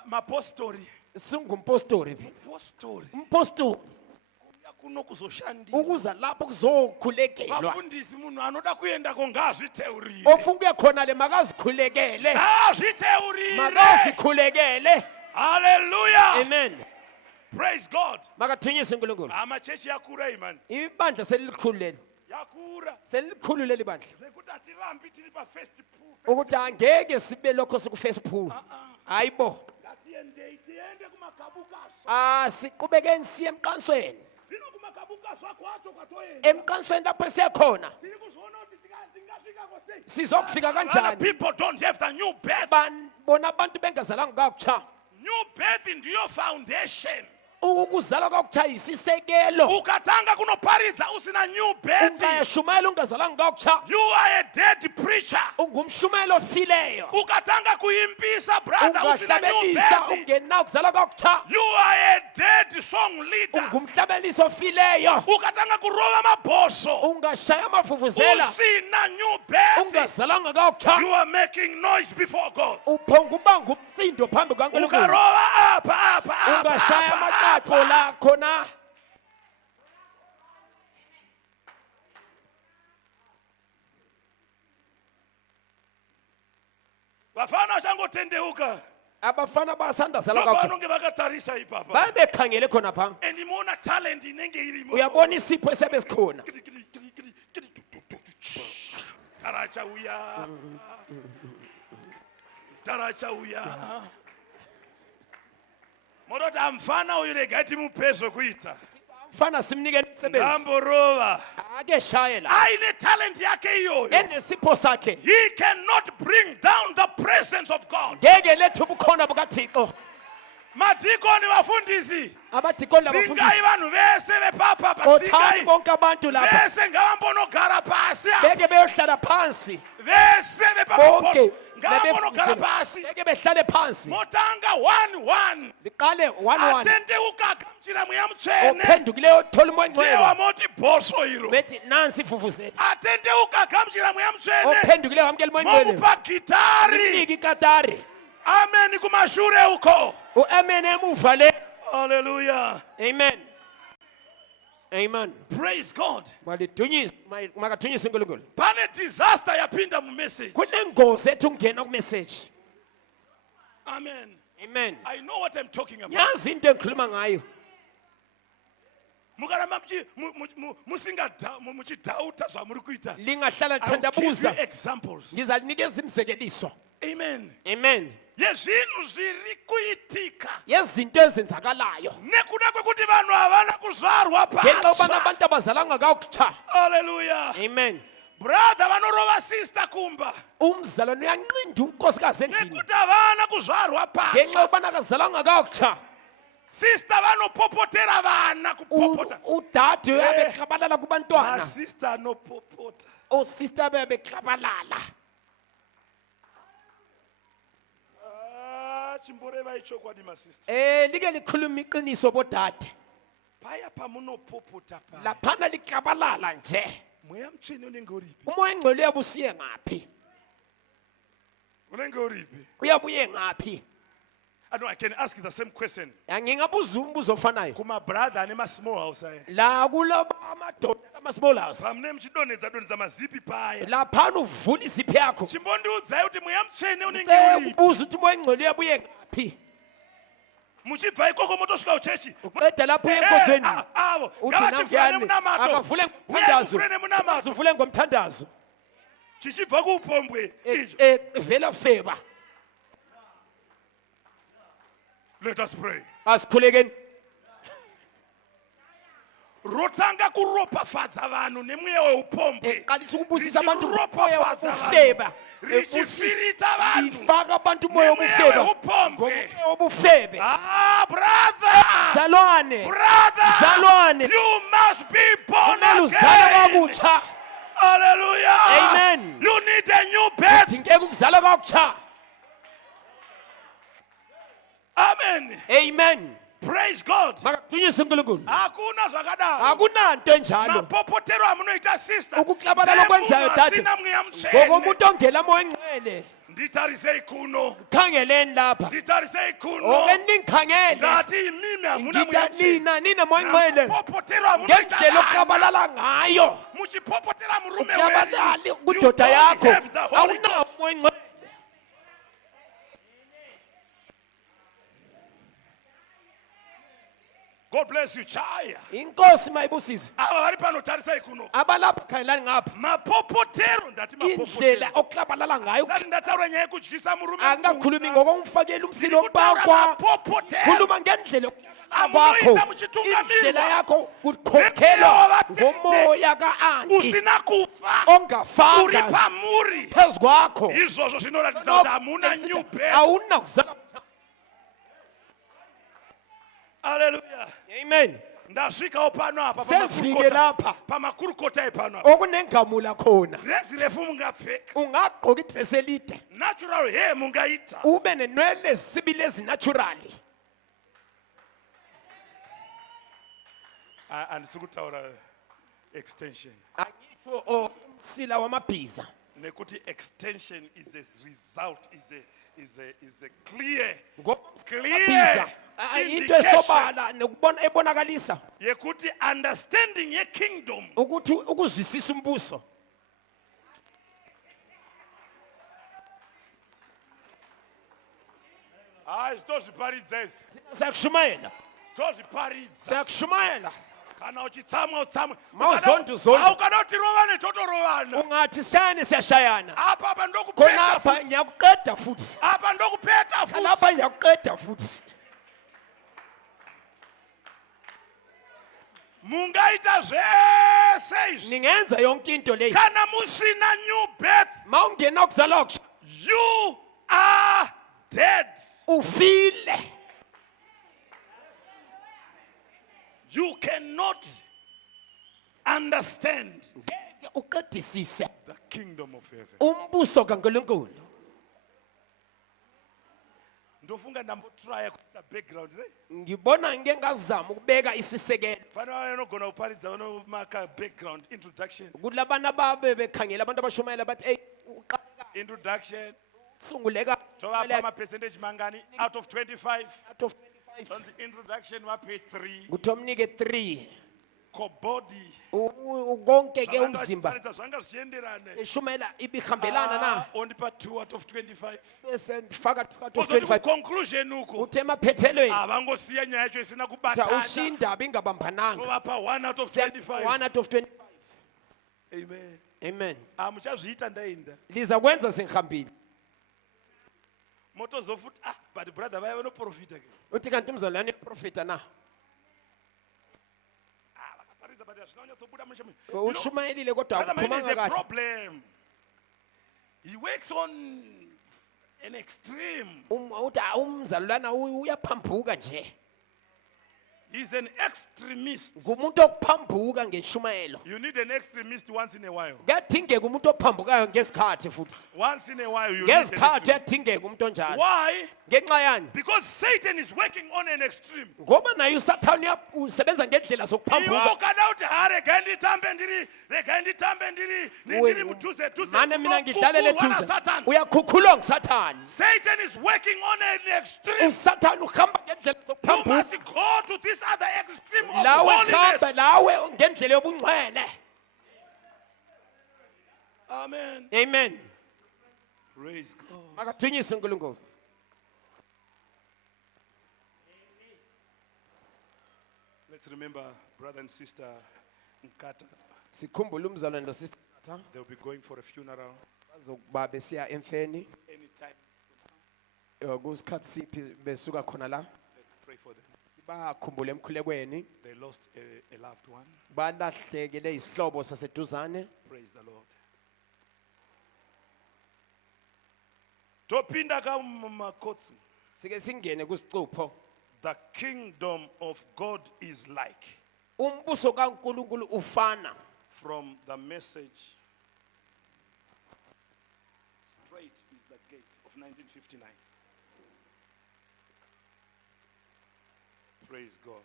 Mapostori. Singumpostori phela. Postori. Umpostori Kunokuzoshandira. ukuza lapho kuzokhulekelwa. Vafundisi munhu anoda kuendako ngazviteurire. Ofuna ukuya khona le makazikhulekele. Ngazviteurire. Makazikhulekele. Hallelujah. Amen. Praise God. Makathunyise uNkulunkulu. Amachechi yakura imani. Ibandla selilikhulu leli. Yakura. Selilikhulu leli bandla. Zvekuti atirambi tiri pa first pool. Ukuthi angeke sibe lokho siku first pool. Hayibo. Ngati ndiende kumagabukasha Asiqhubekeni siye emqansweni. lino kumagabukasha kwatsho kwathoyeni Emqansweni lapho siyakhona. tiri kuzona ukuthi tingafika kose Sizokufika other kanjani? people don't have the new birth. Bona abantu bengazalanga kakutsha. New birth ndiyo foundation. Ukuzalwa kakutsha isisekelo. Ukatanga kunopariza usina new birth, Ungayashumayela ungazalanga kakutsha. you are a dead preacher. Ungumshumayelo ofileyo. Ukatanga kuyimpisa brother usina new Ungahlabelisa birth, ungena ukuzalwa kakutsha. you are a dead song leader. Ungumhlabelisi ofileyo. Ukatanga kurova amabhoso Ungashaya amavuvuzela usina new birth, ungazalanga kakutsha. you are making noise before God. Uphonga ubanga umsindo phambi kaNkulunkulu. Ukarova apa Ungashaya amaqaqo la khona. vafana vachangotendeuka Abafana basanda zalwa kakutsha. vanonge vakatarisa ipapa Babekhangele khona pha. and imuona talent inenge irimo. Uyabona isipho esebesikhona. tarachauya moroti amfana uyu regai mupezo kuita Mfana simnikele umsebenzi. ndamborova Ake shayela. aine talent yake iyoyo. Enesipho sakhe. He cannot bring down the presence of God. Ngeke lethe ubukhona bukaThixo. Madikoni vafundisi Abadikoni singai labafundisi. vanhu vese vepapa Othani singai bonke abantu lapha. vese ngavambonogara pasi Beke beyohlala phansi. vese Bonke vepapa ngavambonogara pasi beke behlale phansi. motanga 1-1 Biqale 1-1. atende ukagamchira mweya mutsvene Ophendukileyo othola umoya ndiye ongcwele. wamoti bhoso iro Bethi nansi ivuvuzela. atende ukagamchira mweya mutsvene Ophendukileyo wamkela umoya ongcwele. mokupa gitari Niki katari. ameni kumashure uko. Amen emuva le. Hallelujah. Amen. Amen. Praise God. Malidunyiswe makadunyiswe uNkulunkulu. Pane disaster yapinda mu message. Kunengozi ethi ungena ku message. Amen. Amen. I know what I'm talking about. Yazi into engikhuluma ngayo. Mukaramba muchidhauta zvamuri kuita. Lingahlala I'll give you lithandabuza. examples. Ngizalinikeza imizekeliso. Amen. Amen. Yezvinhu zviri kuitika Yezinto ezenzakalayo. nekuda kwekuti vanhu havana kuzvarwa Ngenxa yobana patsva. abantu abazalanga kakutsha. Hallelujah. Amen. Brother vanorova sister kumba Umzalwane uyanqinda unkosikazi endlini. nekuti havana kuzvarwa Ngenxa patsha. yobana akazalanga kakutsha. Sister vanopopotera vana kupopota. Udade uyabeklabalala kubantwana. Sister anopopota. Osister bebeklabalala. Chimboreva ichokwadi masista. Like likhuluma iqiniso bodade. Paya pamunopopota pa. Laphana liklabalala nje. Mweya mtshini unenge uripi? Umoya engcwele uyabusiye ngaphi? Unenge uripi? Uyabuye ngaphi? I know I can ask the same question. Ngingabuza umbuzo ofanayo. Kuma brother ane ma small house aya. La kulaba amadoda ama-small house. Pamune mchidonedza mazipi paya. Laphana uvula iziphi yakho. Chimbondiudzayi kuti mweya mtshini unenge uripi? Ubuza ukuthi umoya engcwele uyabuye ngaphi? Muchibva ikoko motosvika kuchechi. Uqeda lapho uye enkonzweni. Avo. Uthi Ngavachivhura namhlanje nemunamato. akavule ngomthandazo. Uyavule nemunamato. Azivule ngomthandazo. Chichibva kuupombwe. Vela feba. Let us pray. Asikhulekeni. Rotanga kuropafadza vanhu nemweya weupombwe. Qalisa ukubusisa abantu moya Richiropafadza wobufeba. vanhu. Richifirita vanhu. Ifaka abantu moya Nemweya wobufeba. weupombwe. Ngomoya wobufebe. Ah, brother. Zalwane. Brother. Zalwane. You must be born Kumele uzalwe again. kabutsha. Hallelujah. Amen. You need a new birth. Ngeke ukuzalwa kabutsha. Amen. Amen. Praise God. Makadunyiswe uNkulunkulu. Hakuna zvakadaro. Akunanto enjalo. Mapopotero amunoita sister. Ukuklabalala okwenzayo Munhu dade. asina mweya mutsvene. Ngokomuntu ongela moya engcwele. Nditarisei kuno. Khangeleni lapha. Nditarisei kuno. Oke ningikhangele. Ndati imimi hamuna mweya Ngita mutsvene. nina moya engcwele. Mapopotero amunoita Ngendlela vana. okuklabalala ngayo. Muchipopotera murume Uklabalali wenyu. kudoda You yakho. don't have the Holy Awunawo Ghost. moya engcwele. God bless you. Chaya. inkosi mayibusise Aba bari pano tarisa ikuno. abalapha khangelani ngapha Mapopotero ndati indlela mapopotero. okuklabalala ngayo Sani ndataura nyaya yekudyisa murume. angakhulumi ngokomfakela umsilo Ndikutaura ombakwa mapopotero. khuluma ngendlela Amunoita kwakho muchitungamirwa. indlela yakho kukhokhelwa ngomoya ka-anti Usina kufa. ongafanga Uri pamuri. phezu kwakho Izvozvo zvinoratidza kuti hamuna new birth. awunakuzala Hallelujah. amen Ndasvikawo pano apa sefike lapha pamakurukota epano apa. okunengamula khona Dress refu mungapfeka. ungagqoka idress elide Natural hair mungaita. ube nenwele zisibili ezinaturali Handisi kutaura extension. angitsho umsila wamabhiza Nekuti extension is a result, is a clear ngobhiza into esobala nekubona ebonakalisa yekuti understanding ye kingdom ukuthi ukuzwisisa umbuso sitozviparidza isi siyakushumayela tozviparidza siyakushumayela kana uchitsamwa utsamwe Mawuzondi uzondi. ukada kuti rovane totorovana ungathi siyane siyashayana apa ndokupeta khonapha futhi ngiyakuqeda futhi apa ndokupeta futhi lapha ngiyakuqeda futhi mungaita zvese izvi ningenza yonke into leyi kana musina new birth ma ungena kuzalwa kusha you are dead. ufile You cannot understand ngeke uqedisise the kingdom of heaven. umbuso kaNkulunkulu Ndofunga ndambotrya kuisa background ne? ngibona ngeke ngazama ukubeka isisekelo Fana vanogona kuparidza vanomaka background introduction. kulabana ababe bekhangela abantu abashumayela bathi hey Introduction. uqasunguleka Tova ma percentage mangani out of 25. out of 25 On the introduction wa page 3. kuthomnike 3 Body. konke ke umzimba Zvanga zvienderane. eshumayela ibihambelana na Ondipa 2 out of 25. bese ndifaka out of Ozoti 25 conclusion uko. uthe emaphethelweni Avangosiya nyaya yacho isina ushiya kubatana. indaba ingabambananga Tovapa 1 out of 1 25. out of 25 Amen. amen Muchazviita ndaenda. liza kwenza sengihambile Motozofuta but brother vaya vanoprofita ke. uthi kanti umzalwane uyaprofita na Vakaparidza but hazvinonyatsobuda mushe. ushumayelile kodwa Brother man is akuphumanga a kahle problem. He works on an extreme. uthi umzalwana uyaphambuka nje He's an extremist. ngumuntu okuphambuka ngeshumayelo You need an extremist once in a while. kuyadingeka umuntu ophambukayo ngesikhathi futhi Once in a while you need an ngesikhathi extremist. kuyadingeka umuntu onjalo Why? ngenxa yani Because Satan is working on an extreme. ngoba naye usathane usebenza ngendlela Iwe zokuphambuka ukada kuti regai nditambe ndiri mudhuze dhuze mane mina ngidlalele kukurwa duze naSatan. uyakhukhulwa ngusathane Satan is working on an extreme. usathane uhamba ngendlela You zokuphambuka must go to this other extreme of lawe hamba holiness. lawe ngendlela yobungcwele Amen. amen Praise God. makathunyiswe uNkulunkulu Let's remember brother and sister Nkata. sikhumbule umzalwane nosista They'll be going for a funeral bazokuba besiya emfeni anytime. kusikhathi siphi besuka khona la Let's pray for them. bakhumbule emkhulekweni They lost a loved one. balahlekele isihlobo saseduzane Praise the Lord. Topinda kamakotsi. sike singene kusicupho The kingdom of God is like. umbuso kaNkulunkulu ufana From the message. Straight is the gate of 1959. Praise God.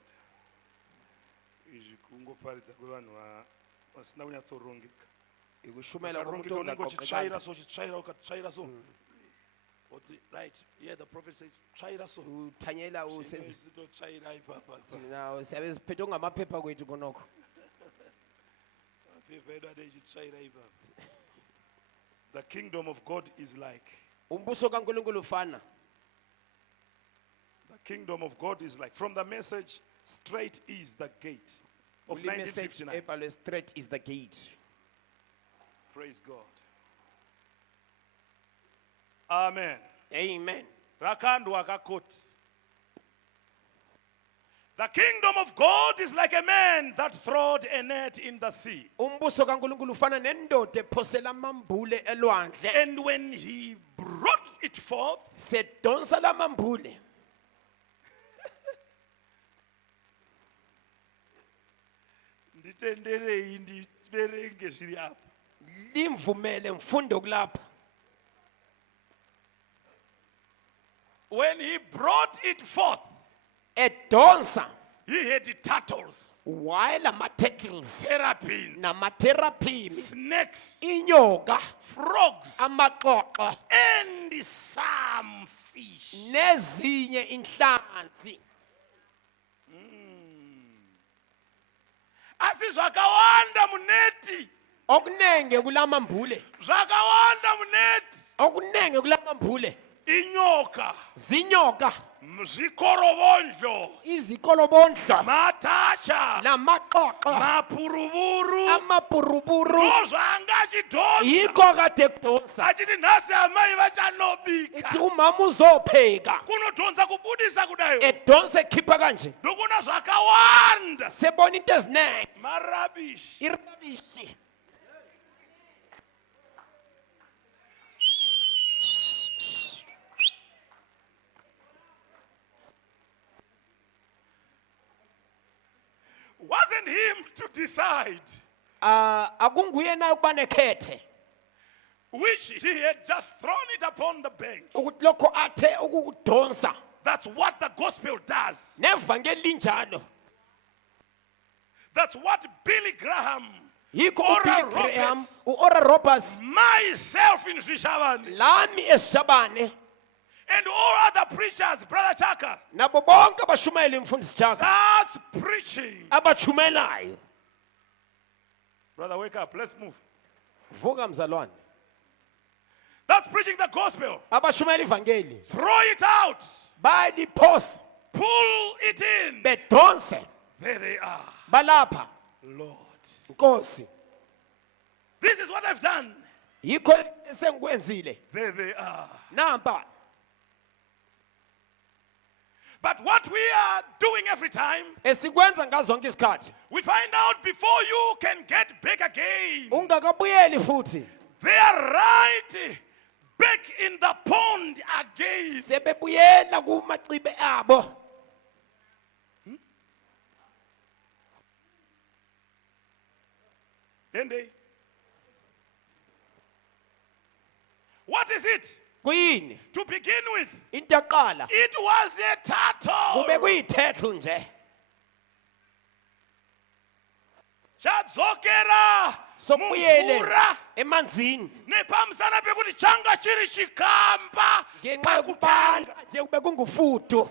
Izvi kungoparidza kwevanhu vasina kunyatsorongeka. ikushumayela Ukarongeka komuntu unenge uchitsvaira ongaqoqekanga so uchitsvaira ukatsvaira so. Right, yeah, the prophet says tsvaira so. uthanyela usenze Sitotsvaira ipapa. nawo siyabe siphethe ngamaphepha kwethu konokho Maphepha edu ade ichitsvaira ipapa. The kingdom of God is like. umbuso kaNkulunkulu ufana The kingdom of God is like. From the message, Straight is the gate of Uli message 1959. ebhalwe straight is the gate. Praise God. Amen. Amen. Rakandwa kakoti. The kingdom of God is like a man that throwed a net in the sea. Umbuso kaNkulunkulu ufana nendoda ephosela amambule elwandle. And when he brought it forth, Sedonsa lamambule. nditenderei ndiverenge zviri apa. Limvumele mfunde kulapha. When he brought it forth, Edonsa he had turtles, while ama-turtles terrapins, nama-therapy, snakes, inyoka, frogs, amaxoxo and some fish. nezinye inhlanzi. Asi zvakawanda muneti, Okunenge kulamambule. zvakawanda muneti. Okunenge kulamambule. Inyoka, Zinyoka, zvikorobondlo, izikolobondla, matacha, namaxoxo, mapuruvuru, amapurupuru. ndozvaangachidhonza. Yikho kade kudonsa. Achiti nhasi amai vachanobika. Ithi umama uzopheka. Kunodhonza kubudisa kudayo. Edonsa ekhipha kanje. Ndokuna zvakawanda. Sebona into eziningi. Marabishi. Irabishi. Wasn't him to decide Akunguye na ukuba nekhethe. which he had just thrown it upon the bank. Ukuthi lokho athe ukudonsa. That's what the gospel does. Nevangeli linjalo. That's what Billy Graham, Yikho Oral uBilly Graham, Roberts, uOral Roberts, myself in Shishavani, lami esishabane, and all other preachers, Brother Chaka, nabo bonke abashumayeli mfundisi Chaka, that's preaching. abachumelayo. Brother, wake up. Let's move. Vuka mzalwane. That's preaching the gospel. Abashumayeli ivangeli. Throw it out. Bayaliphosa, Pull it in. bedonse, There they are. balapha. Lord. Nkosi. This is what I've done. Yikho esengikwenzile. There they are. Namba. But what we are doing every time, Esikwenza ngazonke isikhathi. we find out before you can get back again, Ungakabuyeli futhi. they are right back in the pond again. Sebebuyela kumacibe abo. And they, what is it? Kuyini? To begin with, Into yaqala. it was a turtle. Kube kuyithethlo nje. Chadzokera Sobuyele mumvura emanzini. nepamsana pekuti changa chiri chikamba Ngenxa yokubala nje kube kungufudu.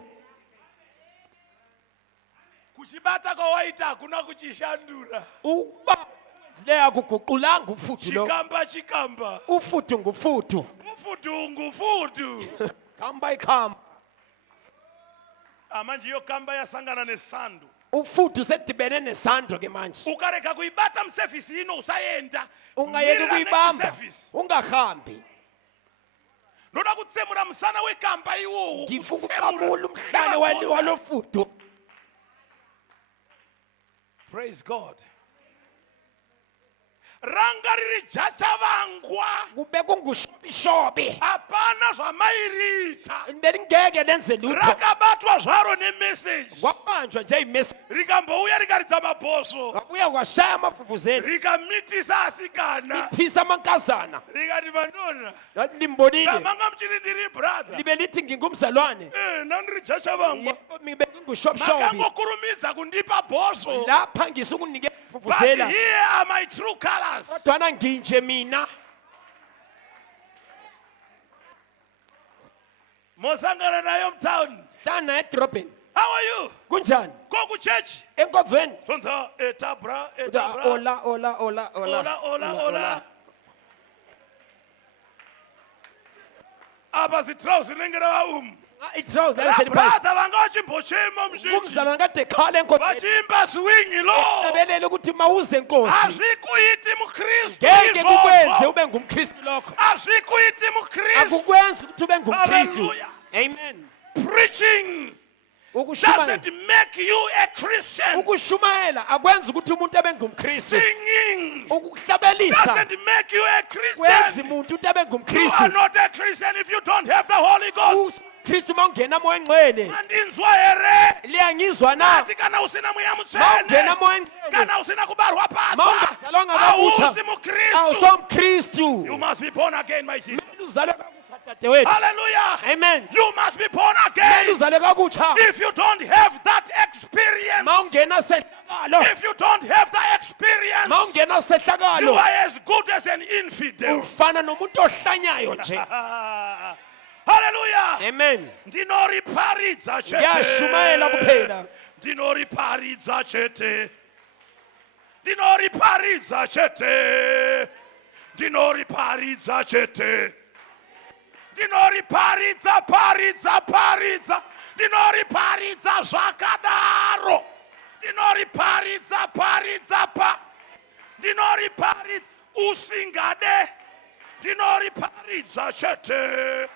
kuchibata kwawaita hakuna kuchishandura. Ukuba zileya kuguqulanga ufudu lo. Chikamba Ufudu ngufudu. ngufudu. Kamba ikhamba. Manje iyo kamba yasangana nesando. Ufudu sedibene nesandro ke manje. Ukareka kuibata msevisi ino usayenda. Ungayeki Mirror next kuyibamba. service. Ungahambi. Noda kutsemura msana wekamba iwowo. Ngifuna uqabula umhlane walofudu. Praise God. Ranga riri jachavangwa. Kube kungushobishobi. Hapana zvamairita. Belingeke lenze lutho. Rakabatwa zvaro nemessage. Kwabanjwa nje imessage. Rikambouya rikaridza mabhosvo. Kwabuya kwashaya amafufuzeli. Rikamitisa asikana. Ithisa amankazana. Rikati vanona. Limbonile. Samanga mchiri ndiri brother. Libe lithi ngingumzalwane. Nandiri jachavangwa. Yebo mibe kungushobishobi. Makangokurumidza kundipa bhosvo. Lapha ngisukunike But fufuzela. here are my true colors. Kodwana nginje mina. Mosangana nayo mtown. Hlana edrobheni. How are you? Kunjani? Go to church. Enkonzweni. Tonza etabra. Ola. Apa zitrausi nengera It shows that it's brother vangachimbochema muzhinji umzalwane kade khale enkosini vachimba swingi lo abelele ukuthi mawuze enkosi azvikuiti mukristu ngeke kukwenze izvozvo ube ngumkristu lokho azvikuiti mukristu akukwenzi ukuthi ube ngumkristu. Hallelujah. Amen. preaching Ukushumayela doesn't make you a Christian. ukushumayela akwenzi ukuthi umuntu abe ngumkristu. Singing Ukuhlabelisa doesn't make you a kwenzi Christian. umuntu ukuthi abe You are ngumkristu. not a Christian if you don't have the Holy Ghost. uKristu mawungena moya engcwele Andinzwa here liyangizwa na ati kana usina mweya mawungena mutsvene moya engcwele kana usina kubarwa patsva mawungazalwanga kabutsha hausi mukristu. awusomkristu. You must be born again, my sister. Kumele uzalwe kabutsha dadewethu. Hallelujah. Amen. You must be born Kumele again. uzalwe kabutsha If you don't have that experience, mawungena sehlakalo if you don't have that experience, mawungena you sehlakalo are as good as an infidel. ufana nomuntu ohlanyayo nje. Hallelujah. Amen. Ndinoriparidza Ngiyashumayela chete. kuphela. Ndinoriparidza chete. Ndinoriparidza chete. Ndinoriparidza chete. Ndinoriparidza paridza. Ndinoriparidza zvakadaro. Ndinoriparidza pa. Ndinoriparidza usingade. Ndinoriparidza chete.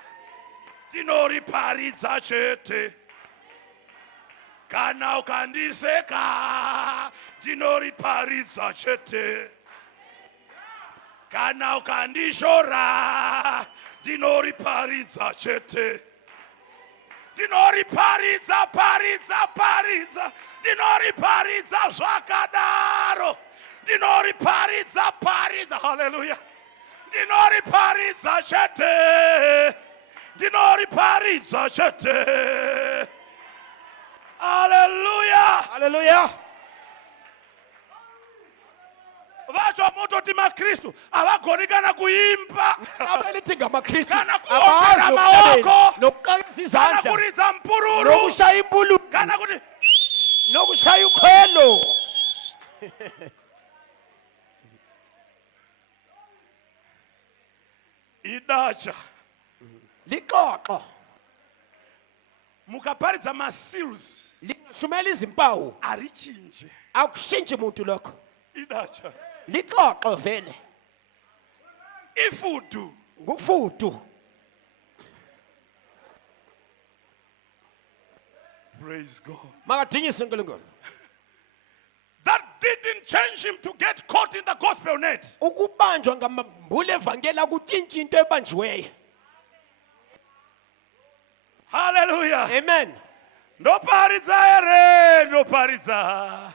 Ndinoriparidza chete. Kana ukandiseka ndinoriparidza chete. Kana ukandishora ndinoriparidza chete. Ndinoriparidza paridza. Ndinoriparidza zvakadaro. Ndinoriparidza paridza. Hallelujah. Ndinoriparidza chete. Ndinoriparidza chete. Hallelujah. Hallelujah. Vacho mototi makristu avagoni kana kuimba Abelithi ngamakristu kana kuombera abazi maoko nokuqakeza kana izandla kuridza mpururu nokushaya impulu kana kuti nokushaya ukhwelo. idacha Liqoqo mukaparidza maseals lingashumela izimpawu arichinje. akushintshi muntu lokho. Idacha Liqoqo vele ifudu ngufudu. praise God. Makadinyise uNkulunkulu. That didn't change him to get caught in the gospel net. Ukubanjwa ngamambule evangeli akutshintshi into ebanjiweyo. Hallelujah. Amen. Ndoparidza here ndoparidza.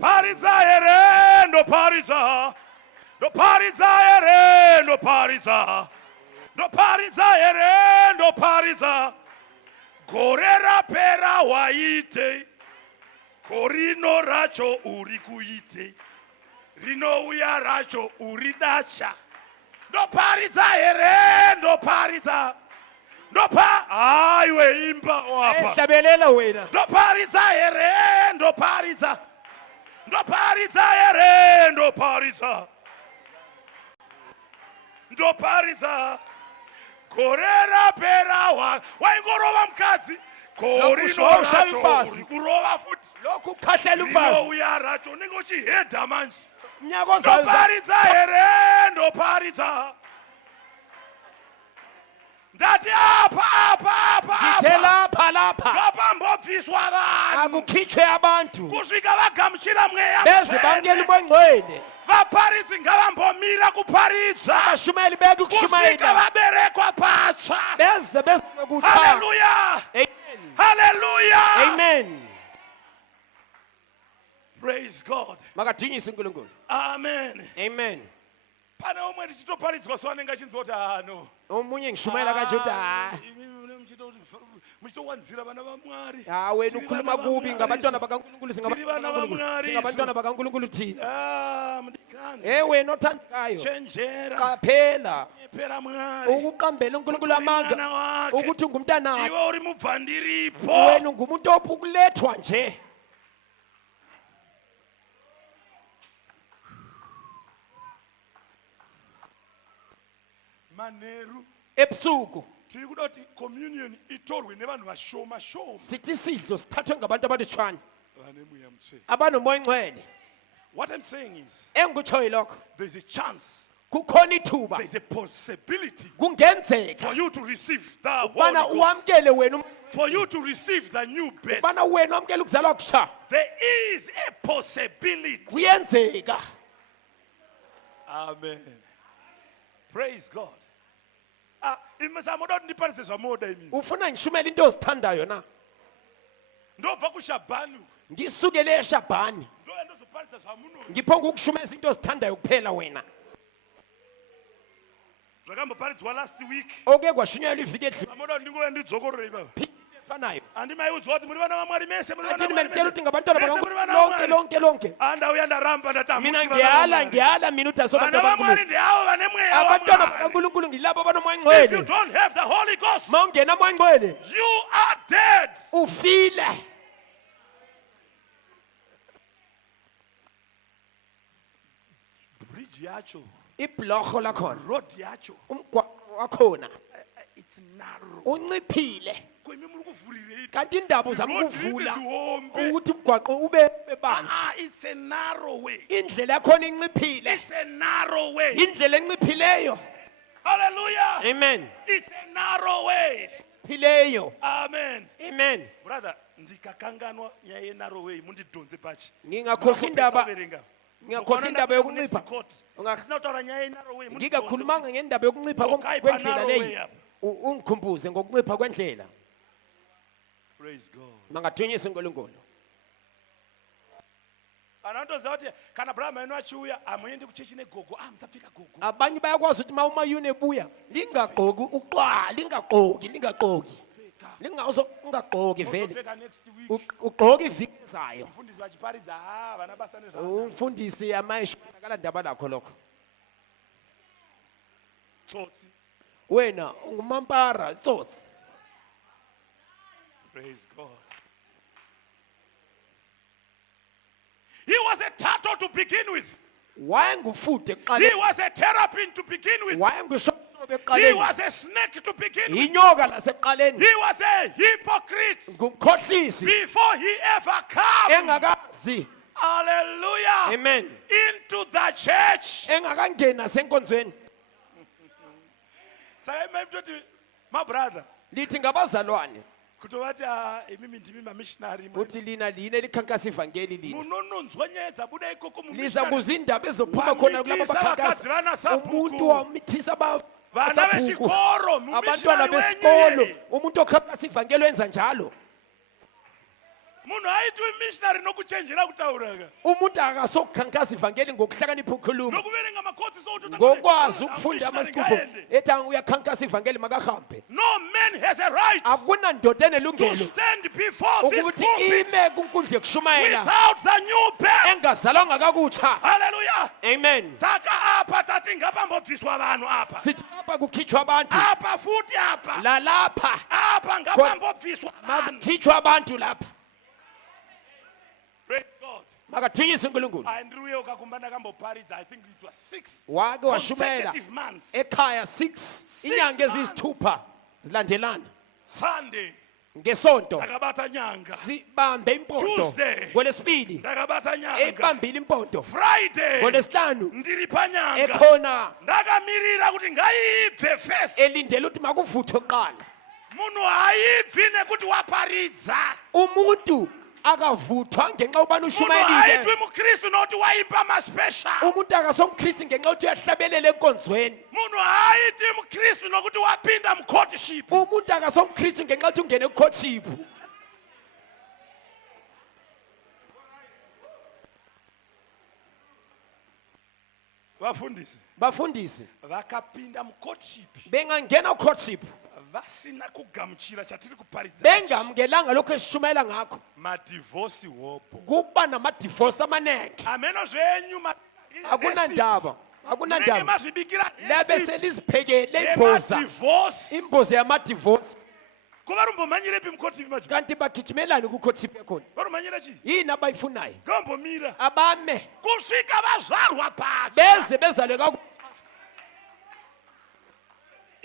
Paridza here ndoparidza. Ndoparidza here ndoparidza. Ndoparidza here ndoparidza. Gore rapera waite. Korino racho uri kuite. Rinouya racho uri dacha. Ndoparidza here ndoparidza. Aiwe imba wapa. Ehlabelela wena. Ndoparidza here ndoparidza. Ndoparidza here ndoparidza. Ndoparidza. Gore rapera waingorova mukadzi. Korino racho uri kurova futi. Lokhu ukhahlela umfazi. Rinouya racho unenge uchihedha manje. Mnyaka ozayo Ndoparidza here ndoparidza. Ndati apa. ngithe lapha Ngapambobviswa vanhu akukhitshwe abantu kusvika vagamuchira mweya beze bamukela mutsvene. umengcwele. Vaparidzi ngavambomira kuparidza Abashumayeli beke kusvika ukushumayela vaberekwa patsva. beze bezwe kutsha. Hallelujah. Amen. Hallelujah. Amen. Praise God. Makadinyise uNkulunkulu. Amen. Amen. Pane umwe ndichitoparidzwa so anenge achinzoti no. Omunye ngishumayela kanje uthi muchitowanzira vana vaMwari. wena ukhuluma kubi ngabantwana bakaNkulunkulu Tiri vana vaMwari. singabantwana bakaNkulunkulu thina. Mdikani. Wena othandekayo Chenjera. qaphela Phera Mwari. ukuqambela uNkulunkulu amanga Mwana wakhe. ukuthi ungumntana Iwe uri mubvandiripo. wena ungumuntu ophukulethwa nje. Manheru ebusuku tiri kuda kuti communion itorwe nevanhu vashoma shoma sithi isidlo sithathwe ngabantu abalutshwane vane mweya mutsvene. abanomoya ongcwele. What I'm saying is Engikutshoyo lokho there's a chance, kukhona ithuba there's a possibility kungenzeka for you to receive the Holy ubana Ghost, uwamkele wena for you to receive the new birth. ubana wena wamkele ukuzalwa kusha There is a possibility. kuyenzeka. Amen. Praise God. Imizamo dot ndiparise zvamoda imini. ufuna ngishumele into ozithandayo na Ndobva kuShabhani. ngisukele eshabhani Ndo endozoparidza zvamuno. ngiphonga ukushumela into ozithandayo kuphela wena Zvakamboparidzwa last week. oke kwashunyayelwa iviki edlule Amoda ndinguve ndidzokorore ibaba. efanayo Andimaiudzwa kuti muri vana vaMwari mese muri vana athini vaMwari benditshela mese. ukuthi ngabantwana Mese muri vana lonke vaMwari. lonke lonke Andauya ndaramba ndati mina hamusi vana vaMwari. ngiyala mina uthi asobantu Vana vaMwari abankulunkulu ndiavo vane mweya abantwana waMwari. bakankulunkulu ngilabo abanomoya If you ngcwele don't have the Holy Ghost, ma ungena moya ngcwele you are dead. ufile. Bridge yacho, ibhlorho lakhona road yacho, umgwaqo wakhona it's narrow. unciphile Kwemi muri kuvhurire. kanti indaba Road zamukuvula is hombe. ukuthi umgwaqo ube bebanzi. It's a narrow way. indlela yakhona inciphile It's a narrow way. indlela enciphileyo. Hallelujah. Amen. It's a narrow way. phileyo. Amen. Amen. Brother, ndikakanganwa nyaya yenarrow way mundidhonze pachi. ngingakhohlwa indaba ngingakhohlwa indaba yokuncipha Ngasina kutaura nyaya yenarrow way ngingakhulumanga ngendaba yokuncipha Zokhayipha kwendlela narrow way leyi apha. ungikhumbuze ngokuncipha kwendlela Praise God. mangadunyisa uNkulunkulu. Anantoziva kuti kana Abraham eno achiuya hamuendi kuchechi negogo, musapfeka gogo. abanye bayakwazi ukuthi ma umayuni ebuya lingagqoki uqwa lingagqoki ungagqoki vele Uzopfeka next week. ugqoke iviki ezayo. Mfundisi vachiparidza vana basa nezvavo. umfundisi amayisho akala ndaba lakho lokho Tsotsi. wena ungumampara tsotsi. Praise God. He was a turtle to begin with. wayengufude He eqaleni was a terrapin to begin with. wayengushosholo He eqaleni was a snake to begin with. inyoka laseqaleni He was a hypocrite ngumkhohlisi before he ever came. engakazi. Hallelujah. Amen. Into the church. engakangeni nasenkonzweni. My brother, lithi ngabazalwane kutovati imimi ndimi mamissionary. uthi lina line likhankasa ivangeli lina Munononzwa nyaya dzabuda ikoko liza mumissionary. kuza indaba ezophuma khona kulabo Wamithisa vakadzi vana bakhankasa sabhuku. umuntu wamithisa Vana abasabhuku vechikoro, abantwana mumissionary besikolo wenyu. umuntu okhankasa ivangeli wenza njalo. Munhu aitwi missionary nokuchenjera kutaura ka. umuntu akasokukhankasa ivangeli ngokuhlakanipha ukukhuluma Nokuverenga makhotsi sokuthi ngokwazi ukufunda missionary amasikubo ngaende. ethi uyakhankasa ivangeli makahambe. No man has a right akunandoda to enelungelo stand before this ukuthi pulpit ime kunkundla yokushumayela without the new birth. engazalwanga kakutsha. Hallelujah. Amen. Saka apa tati ngapambobviswa vanhu apa. sithi apha kukhitshwa abantu Apa futi apa. lalapha Apa ngapambobviswa vanhu. makukhitshwa abantu lapha. Praise God. makathinyise uNkulunkulu. Andiriwe ukakumba ndakamboparidza, I think it was 6 wake washumayela consecutive months. ekhaya 6 inyanga eziyisithupha zilandelana. Sunday ngesonto ndakabata nyanga. sibambe impondo Tuesday. ngolesibili Ndakabata nyanga. ebambile impondo Friday ngolesihlanu ndiri panyanga. ekhona Ndakamirira kuti ngaibve first. elindele ukuthi makuvuthwe kuqala. Munhu haibvi nekuti waparidza. umuntu akavuthwa ngenxa ubani Munhu ushumayelile. haitwi muKristu nokuti waimba maspecial. umuntu akasomkristu ngenxa ukuthi uyahlabelela enkonzweni. Munhu haiti muKristu nokuti wapinda mucourtship. umuntu akasomkristu ngenxa ukuthi ungene kucourtship. Vafundisi bafundisi vakapinda mucourtship bengangena kucourtship vasina kugamuchira chatiri kuparidza. bengamukelanga lokho esishumayela ngakho Madivorce hopo. kuba namadivorce amaningi. Ameno zvenyu akunandaba akunandaba mazvibikira labe seliziphekele imboza divorce. imboza yamadivorce Kuva rumbomanyire pi mucourtship macho. kanti bagijimelani kucourtship yakhona Varumanyira chi? yini abayifunayo Gambomira. abame Kusvika vazvarwa pacha. beze bezalwe kakutsha.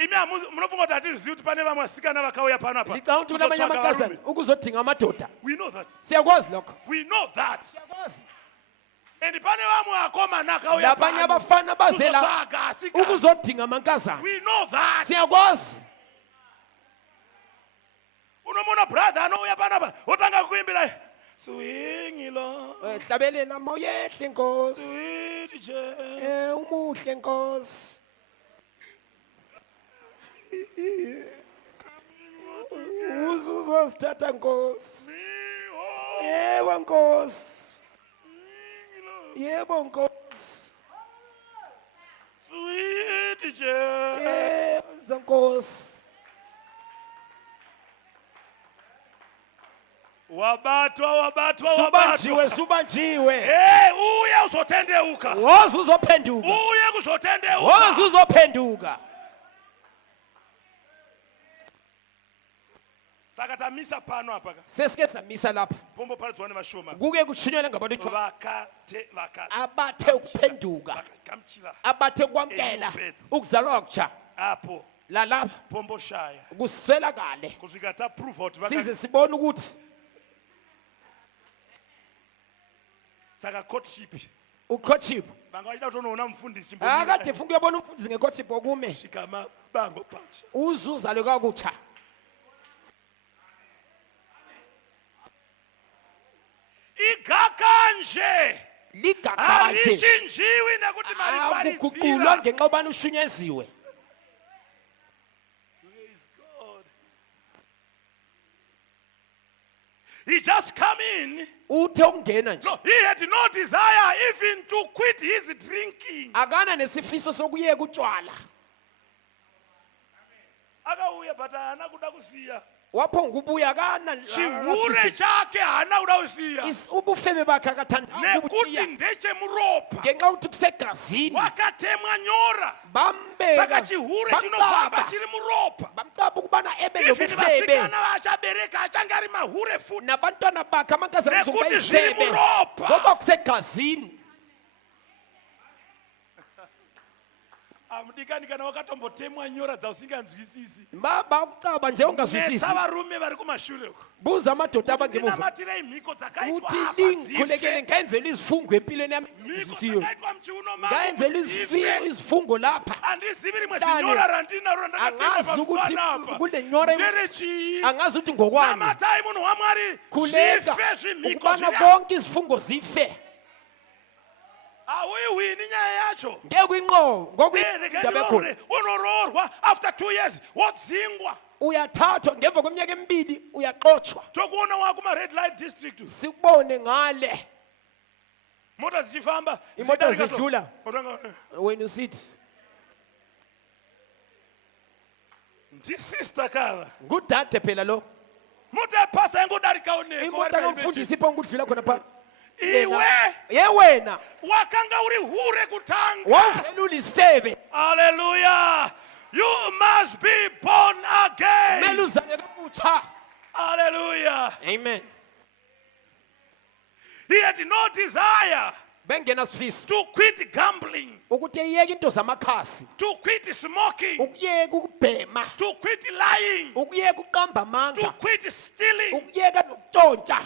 imi munofunga kuti hatizivi kuti pane vamwe vasikana vakauya pano apa Licanga ukuthi kunamanye kuzotsvaka amankazana varume. ukuzodinga amadoda. We know that. Siyakwazi lokho. We know that. Siyakwazi. And pane vamwe vakomana akauya Labanye pano abafana bazela kuzotsvaka asikana. ukuzodinga amankazana. We know that. Siyakwazi. Unomona brother anouya pano apa otanga kuimbira swing lo. Hlabelela moyehle Nkosi. Sweet je. Umuhle Nkosi. Uzosithatha Nkosi. Yebo Nkosi. Yebo Nkosi. Sweet je. Yebo Nkosi. Wabatwa. Subanjiwe. Hey, uye uzotendeuka. Woza uzophenduka. Uye kuzotendeuka. Woza uzophenduka. Saka tamisa pano apa ka. Sesike samisa lapha. Pombo paradzwane vashoma. Kuke kutshinyela ngabantu abathe ukuphenduka. Kamchila. Abathe kwamkela ukuzalwa okutsha. Apo. La lapha Pombo shaya. kuswela kale. Kusvika ta prove out Size sibona ukuthi saka courtship. ucourtship. Bangayida kutonoona mfundisi Akade ufuna ukuyobona umfundisi ngecourtship okume. Shika mabango pacha. Uzuzalwe kakutsha. Igakanje. Ligakanje. Arishinjiwi nekuti Akuguqulwa mariparidzira. ngenxa yobana ushunyeziwe. Praise God. He just come in. Uthe ukungena nje. No, he had no desire even to quit his drinking. Akana nesifiso sokuyeka utshwala. Akauya but hana kuda kusiya. Waphonga ubuya kana Chihure chake hana kuda kusiya. ubufebe bakhe akathanda Nekuti ukubuya ndeche muropa. ngenxa ukuthi kusegazini Wakatemwa nyora. bambeka Saka chihure chinofamba chiri muropa. bamcaba ukubana ebe Even nobufebe vasikana vachabereka achangari mahure futhi. nabantwana bakhe amankazana Nekuti kuzokuba zviri izifebe muropa. ngoba kusegazini. Amudikani kana wakatombotemwa nyora dzausinganzwisisi. Baba ukucaba nje ungazwisisi. Nesa varume vari kumashure uko. Buza amadoda abangemuva Ndinamatira imhiko dzakaitwa uthi apa lingikhulekele dzife. ngenzela izifungo empilweni yami Mhiko ezisiyo dzakaitwa mchiuno mangu ngenzela dzife. izifungo lapha Handizivi rimwe Dani. zinyora randinaro randakatemwa angazi ukuthi pamusana apa. kule nyora Nderechii. angazi ukuthi ngokwani Namatai munhu waMwari. khuleka Zvife zvimhiko ukubana zviri. bonke izifungo zife Awuyiwini nyaya yacho. ngeke uyinqobo ngokuyindaba ekhona Rekenyorore unoroorwa after 2 years wodzingwa. uyathathwa ngemva kweminyaka emibili uyaxotshwa Tokuona wakuma-red light district. sikubone ngale Mota zichifamba. Imota zidarika so. zidlula. Otanga- wena usithi Ndisister kava. ngudade phela lo Mota yaphasa yangodarika uneko. imoto kamfundisi iphonga ukudlula khona pha Iwe ye wena wakanga uri hure kutanga. wawuvelula isifebe Hallelujah. You must be born again. kumele uzale kabutsha. Hallelujah. Amen. He had no desire Bengena sifiso to quit gambling, ukuthi eyeke into zamakhasi, to quit smoking, ukuyeka ukubhema, to quit lying, ukuyeka uqamba to amanga, quit stealing. ukuyeka nokutshontsha.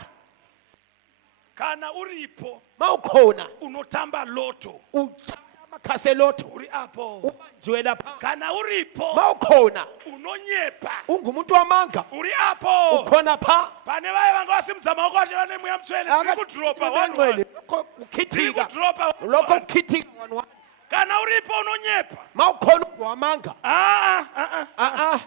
Kana uripo Mawukhona unotamba loto uthanda amakhasi elotho uri apo. ubanjiwe lapha. Kana uripo Mawukhona unonyepa ungumuntu wamanga uri apo. ukhona pha. Pane vaye vanga vasimuzama wako vacheva nemweya mutsvene tiri kudropa one one. Ngcwele, lokho Tiri kukhithika kudropa one lokho one. kukhithika one one. Kana uripo unonyepa. Mawukhona ungwamanga Ah.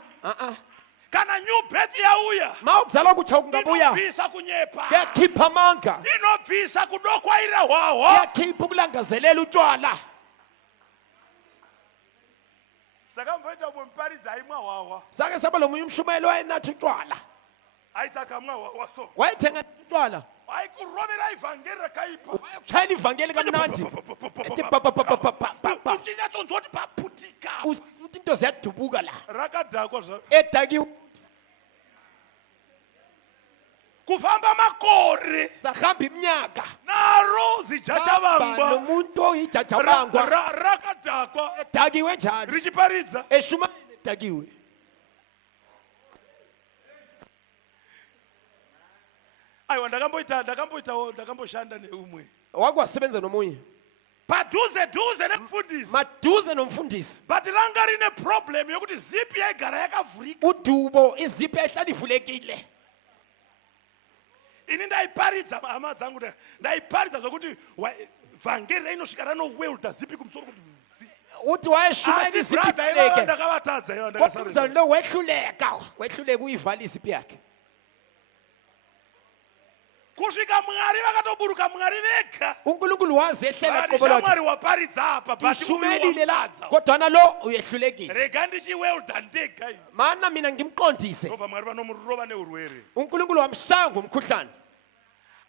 Kana new birth yauya mawukuzalwa kutsha kungabuya inobvisa kunyepa, kuyakhipha amanga, inobvisa kudokwaira hwahwa. kuyakhipha ukulangazelela utshwala. Takamboita muparidzi aimwa hwahwa Sake saba lo munye umshumayeli wayenathi utshwala, aitakamwa hwahwa so wayethenga utshwala aikuromera ivhangeri rakaipa kushayela ivangeli kamnandi ethi pa pa pa pa pa pa pa uchinyatsonzoti paputika uthi into ziyadubuka la rakadhakwa zva edakiwe kufamba makore sahamba iminyaka naro zijachavangwa nomuntu oyijajabangwa rakadhakwa edakiwe njalo richiparidza eshumayele dakiwe. Ayiwa ndakamboshanda neumwe. Wakwasebenza nomunye. Paduze nemfundisi. Maduze nomfundisi. But langa rine problem yokuti zipi yaigara yakavhurika. Udubo izipi ehlala ivulekile. Ini ndaiparidza hama dzangu ndaiparidza zokuti vhangeri inosvika ranowelda zipi kumusoro kuti uthi wayeshumela asi izipi brother iva ileke. ndakavatadza iva Kodwa ndakasarira. lo wehluleka uyivala izipi yakhe. Kusvika Mwari vakatoburuka Mwari vega. uNkulunkulu wazehlela Vati qobo lakhe. shamwari waparidza apa but Ushumelile la uliwatadza. kodwa lo uyehlulekile. Rega ndichiwelda ndega ini. Mana mina ngimqondise. Ndobva Mwari vanomurova neurwere. uNkulunkulu wamshaya ngomkhuhlane.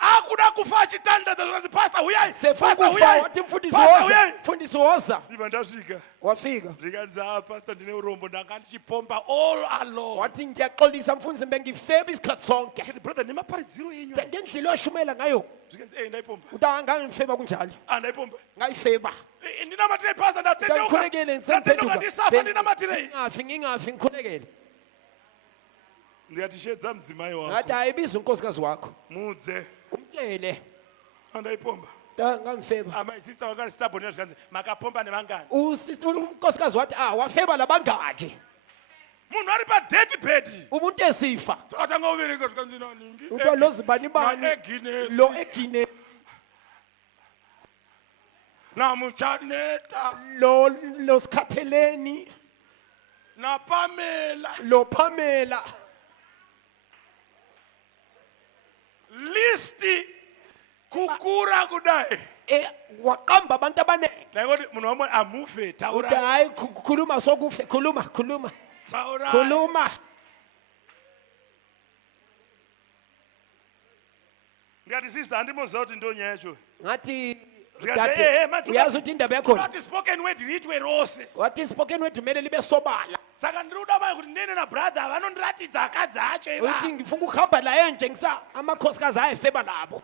Akuda kufa achitandadza zvakanzi pastor uyai. Pastor Sefukufa uyai. wathi mfundisi Pastor woza. uyai. Mfundisi woza. Iva ndasvika. Wafika. Zvikanzi pastor ndine urombo ndanga ndichipomba all along. Wathi ngiyaxolisa mfundisi bengifeba isikhathi sonke. Ndithi brother nemaparidziro enyu. Ngendlela oshumela ngayo. Zvikanzi ndayipomba. Utanga ngifeba kunjalo. Ndayipomba. Ngayifeba. Ndinamatire pastor ndatendeuka. Ngikhulekele Ndatenduka ndisafa ndinamatire. Ngingafi ngikhulekele. Ndiyati shedza mudzimai wako. Ngathi ayibiza unkosikazi wakho. Mudze. Umtshele. Ndayipomba. Ngangifeba. My sister wakati stubborn yazvikanzi makapomba nevangani. Unkosikazi wathi wafeba labangaki. Munhu ari pa deathbed. Umuntu esifa. Atanga ubereka zvikanzi naningi. Untwa lo zibani bani. Lo egine. Namuchaneta. Lo skhatheleni. Na Pamela. Lo Pamela. Listi kukura kudai. Waqamba abantu abaningi. Ndayikuti munhu wamwe amufe taura. Hayi khuluma sokufe khuluma. Taura. Khuluma. Ndiyati sister andimoziva kuti ndonyaya yacho. Ngathi Ndikati uyazi ukuthi indaba yakhona. Kuti spoken word riitwe rose. Wathi spoken word kumele libe sobala. Saka ndiri kuda mai kuti ndine na brother vanondiratidza akadzi acho iva. Uthi ngifuna ukuhamba la enjengisa amakhosikazi ayefeba labo.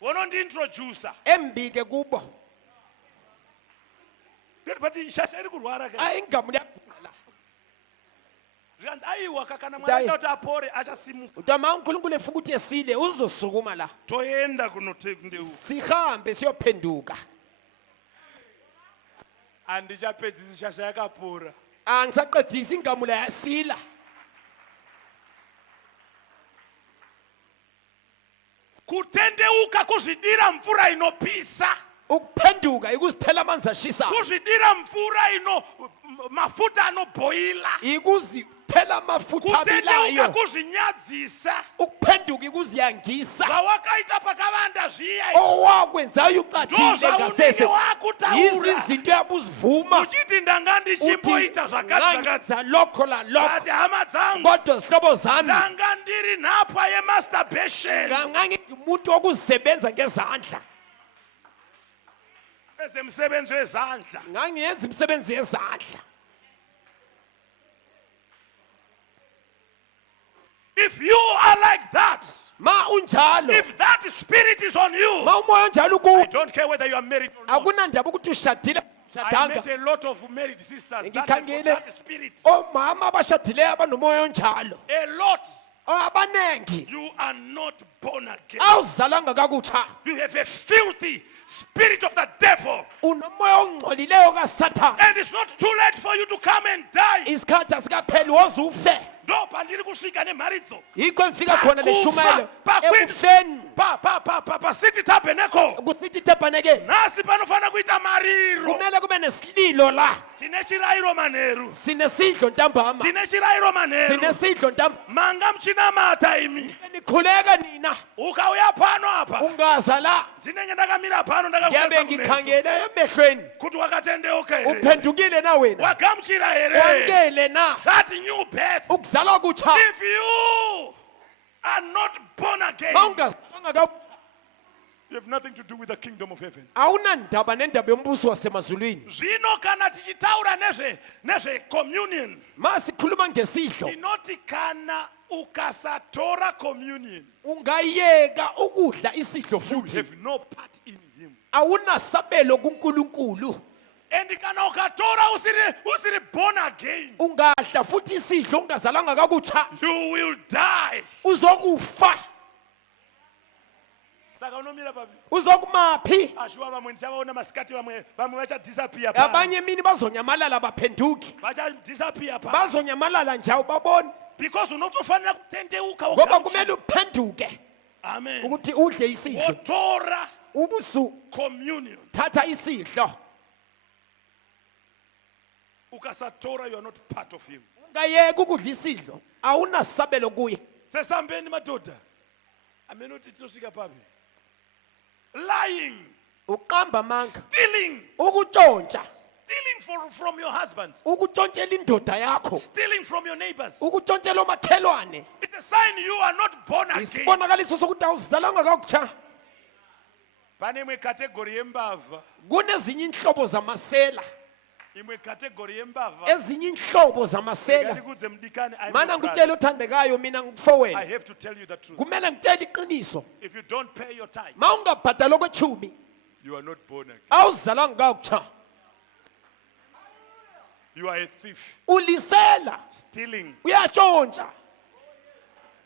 Vonondiintroducer. Embike kubo. Ndithi but shasha iri kurwara ka. Ayingamu liyagula. Zvikanzi aiwa kana mwana kuti apore achasimuka. Utama uNkulunkulu efuna ukuthi esile uzosukuma la. Toenda kunotendeu. Sihambe siyophenduka. Andichapedzisi shasha yakapora. Angisaqedisi ingamula yasila. Kutendeuka kuzvidira mvura inopisa. Ukuphenduka ikuzithela amanzi ashisa. Kuzvidira mvura ino mafuta anobhoila. Ikuzithela amafuta abilayo. Kutendeuka kuzvinyadzisa. Ukuphenduka ikuziyangisa. Zvawakaita pakavanda zviya. Owakwenzayo ucatshile ngasese. Wakutaura. Izinto yabuzivuma. Uchiti ndanga ndichimboita zvakadzakadza. Lokho la lokho. Ati hama dzangu. Kodwa zihlobo zami. Ndanga ndiri nhapwa yemasturbation. Ngangingumuntu wokusebenza ngezandla. Ezemsebenzi wezandla. Ngangiyenza imisebenzi yezandla. If you are like that, Ma unjalo. if that spirit is on you, Ma umoya unjalo I ku. don't care whether you are married or not. Akunandaba ukuthi ushadile I met shadanga. a lot of married sisters that have got Ngikhangele that spirit. omama abashadileyo abanomoya onjalo. A lot. Abanengi. You are not born again. Awuzalanga kakutsha. You have a filthy spirit of the devil. Unomoya ongcolileyo kaSathane. And it's not too late for you to come and die. Isikhathi asikapheli woze ufe. No, pandiri kusvika nemharidzo. Yikho ngifika khona leshumayelo. Pakufa. Ekufeni. Pa City Tabernacle. Kusithi tabernacle. Nasi panofana kuita mariro. Kumele kube nesililo la. Tine chirayiro manheru. Sinesidlo ntambama. Tine chirayiro manheru. Sinesidlo ntambama. Manga mchinamata imi. Nikhuleka nina. Ukauya pano apa. Ungaza la. Ndinenge ndakamira pano Ngiyabe ndakakutarisa kumeso. ngikhangele emehlweni. Kuti wakatendeuka here. Uphendukile na wena. Wagamuchira here. Wamkele na. That new birth. Ukuzalwa kutsha. If you are not born again, Mawungazalanga ka you have nothing to do with the kingdom of heaven. awunandaba nendaba yombuso wasemazulwini. Zvino kana tichitaura nezve communion, Masikhuluma ngesidlo. tinoti kana ukasatora communion, Ungayeka ukudla isidlo you futhi. have no part in him. Awunasabelo kuNkulunkulu. And kana ukatora usiri born again, ungadla futhi isidlo ungazalanga kakutsha you will die. uzokufa. Saka unomira papi. Uzokumaphi? Ashuwa bamwe ndichaona masikati bamwe bacha disappear pa. Abanye mini bazonyamalala baphenduki. Bacha disappear pa. Bazonyamalala nje awubaboni. Because unotofanira kutendeuka Ngoba kumele uphenduke Amen. ukuthi udle isidlo. Wotora Ubusu communion. thatha isidlo. Ukasatora, you are not part of him. Ungayeka ukudla isidlo. Awunasabelo kuye. Sesambeni madoda. Amenothi tinosvika papi. Lying, Uqamba amanga. stealing, Ukutshontsha. stealing from your husband, Ukutshontsela indoda yakho. stealing from your neighbors. Ukutshontsela omakhelwane. It's a sign you are not born again. Isibonakaliso sokuthi awuzalanga kakutsha. Pane imwe category yembava, Kunezinye inhlobo zamasela. imwe category yembava. Ezinye inhlobo zamasela. Ndikudze mdikani, I'm Mana your brother. ngitshela uthandekayo mina I ngifowena. have to tell you the truth. Kumele ngitshele iqiniso. If you don't pay your tithe, Ma ungabhadala okwethumi, you are not born again. awuzalanga kakutsha. You are a thief, Ulisela, stealing. uyatshontsha.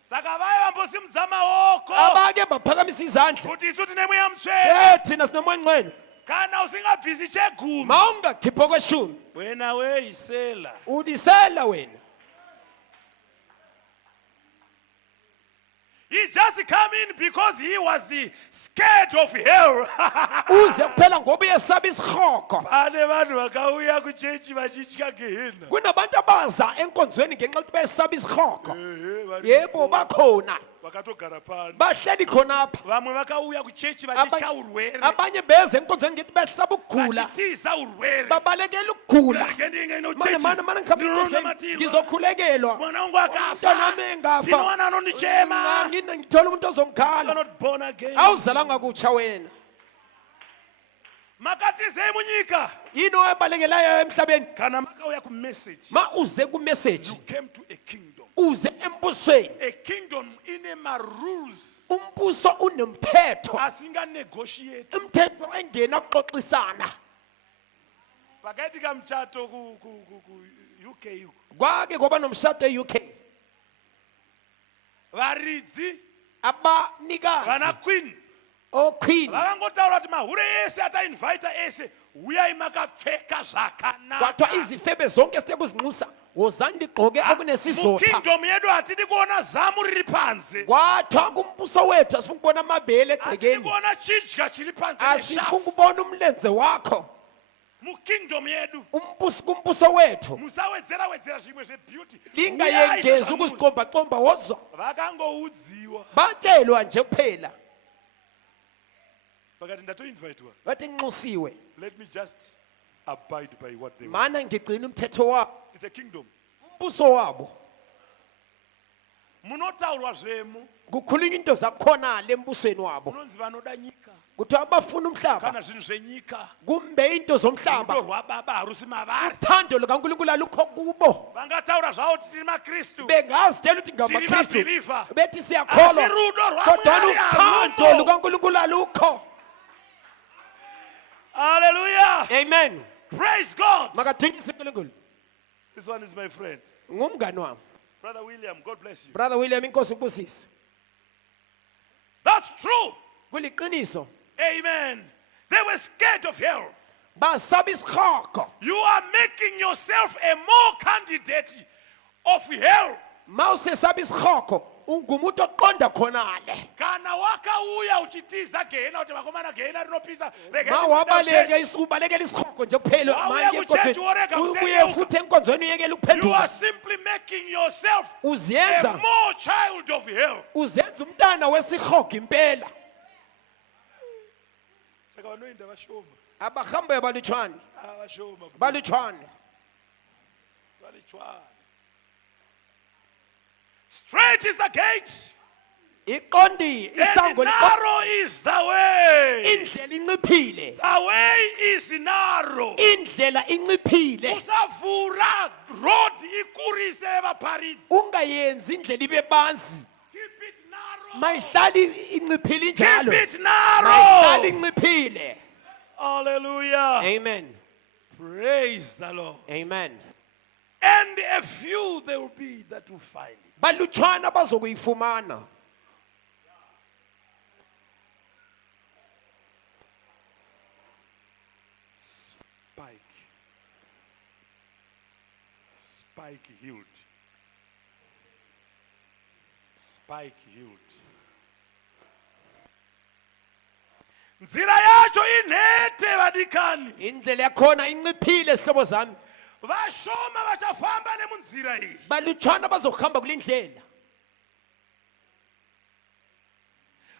Saka vayo ambosi mzama woko. Abake baphakamisa izandla. Futhi isuthi nemoya mtshela. Thina sinomoya ngcwele. Kana usingavisi chegumi. Ma ungakhipha okweshumi, Wena we isela. ulisela wena. He just come in because he was scared of hell. Uze kuphela ngoba uyesaba isihogo. Ane vanhu vakauya kuchechi vachitya Gehenna. Kunabantu abaza enkonzweni ngenxa yokuthi bayesaba isihogo. Yebo bakhona. Vakatogara pano. Bahleli khonapha. Vamwe vakauya kuchechi vachitya urwere. Abanye beze enkonzweni ngethi besaba ukugula. Vachitiza urwere. Babalekela ukugula. Ngendinge ino Manje chechi. mana ngikhambe ngizokhulekelwa. Mwana wangu akafa. Umntwana wami engafa. Ndino wana anondichema. Ngithola umuntu You are ozongikhala. not born again. Awuzalanga kutsha wena. Makatize munyika. Yini oyebalekelayo emhlabeni? Kana makauya ku message. Ma uze ku message, You came to a kingdom. uze embusweni. A kingdom ine rules. Umbuso unomthetho. Asinga negotiate. Umthetho engena ukuxoxisana. Pakaiti kamchato ku UK. Kwake kwaba nomshado eUK. Varidzi, Abanikazi vana queen. oqueen Vakangotaura kuti mahure ese atainvita ese uyai makapfeka zvakanaka. kwathiwa izifebe zonke sekuzinxusa wozani ligqoke okunesizotha. Mukingdom yedu hatidi kuona zamu riri panze. Kwathiwa kumbuso wethu asifuna ukubona amabele Hatidi egcekeni, kuona chidya chiri panze asifuna neshafu. ukubona umlenze wakho. Mukingdom yedu Kumbuso wethu musawedzera zvimwe zvebeauty. lingayengezi ukuzicombacomba wozwa. Vakangoudziwa. Batshelwa nje kuphela Vakati ndatoinvitwa. bathi nxusiwe, Let me just abide by what they want. mana ngigcina umthetho wabo, It's a kingdom. umbuso wabo. Munotaurwa zvemu. Kukhulunywa into zakhona le embusweni wabo, Munonzi vanoda nyika. kuthiwa abafuna umhlaba Kana zvinhu zvenyika. kumbe into Rudo zomhlaba. rwababa harusi mavari. Uthando lukaNkulunkulu alukho kubo. Vangataura zvavo kuti tiri maKristu. Bengazitshela ukuthi Tiri ngamaKristu mabeliever. bethi Asi siyakholwa, rudo kodwa rwamwari uthando harumo. lukaNkulunkulu alukho. Hallelujah. Amen. Praise God. Makadunyiswe uNkulunkulu. This one is my friend. Ngumngani wami. Brother William, God bless you. Brother William, inkosi ukubusise. That's true. Kuliqiniso. Amen. They were scared of hell. Basaba isihogo. You are making yourself a more candidate of hell. Ma usesaba isihogo, ungumuntu oqonda khonale. Kana wakauya uchitiza Gehenna kuti vakomana Gehenna rinopisa. Ma wabaleka ubalekela isihogo nje kuphela Wawuya manje kuchurch woreka ubuye uthenga futhi enkonzweni uyekela You ukuphenduka. are simply making yourself a Uziyenza more child of hell. uzenza umntana wesihogo impela. Saka vanoenda vashoma. Abahambayo balutshwane, Vashoma. balutshwane. Valichwana. Straight is the gate. Iqondi isango And liqo- narrow is the way. indlela inciphile. The way is narrow. Indlela inciphile. Usavura road ikurise vaparidzi. Ungayenzi indlela ibe banzi. Keep it narrow. Mayihlali inciphile Keep njalo. it Mayihlali narrow. inciphile. Hallelujah. Amen. Praise the Lord. Amen. And a few there will be that will find it. Balutshwana bazokuyifumana. Spike healed. Spike healed. Nzira yacho inete vadikani. Indlela yakhona inciphile sihlobo zami. Vashoma vachafamba nemunzira iyi. Balutshwana bazohamba kule ndlela.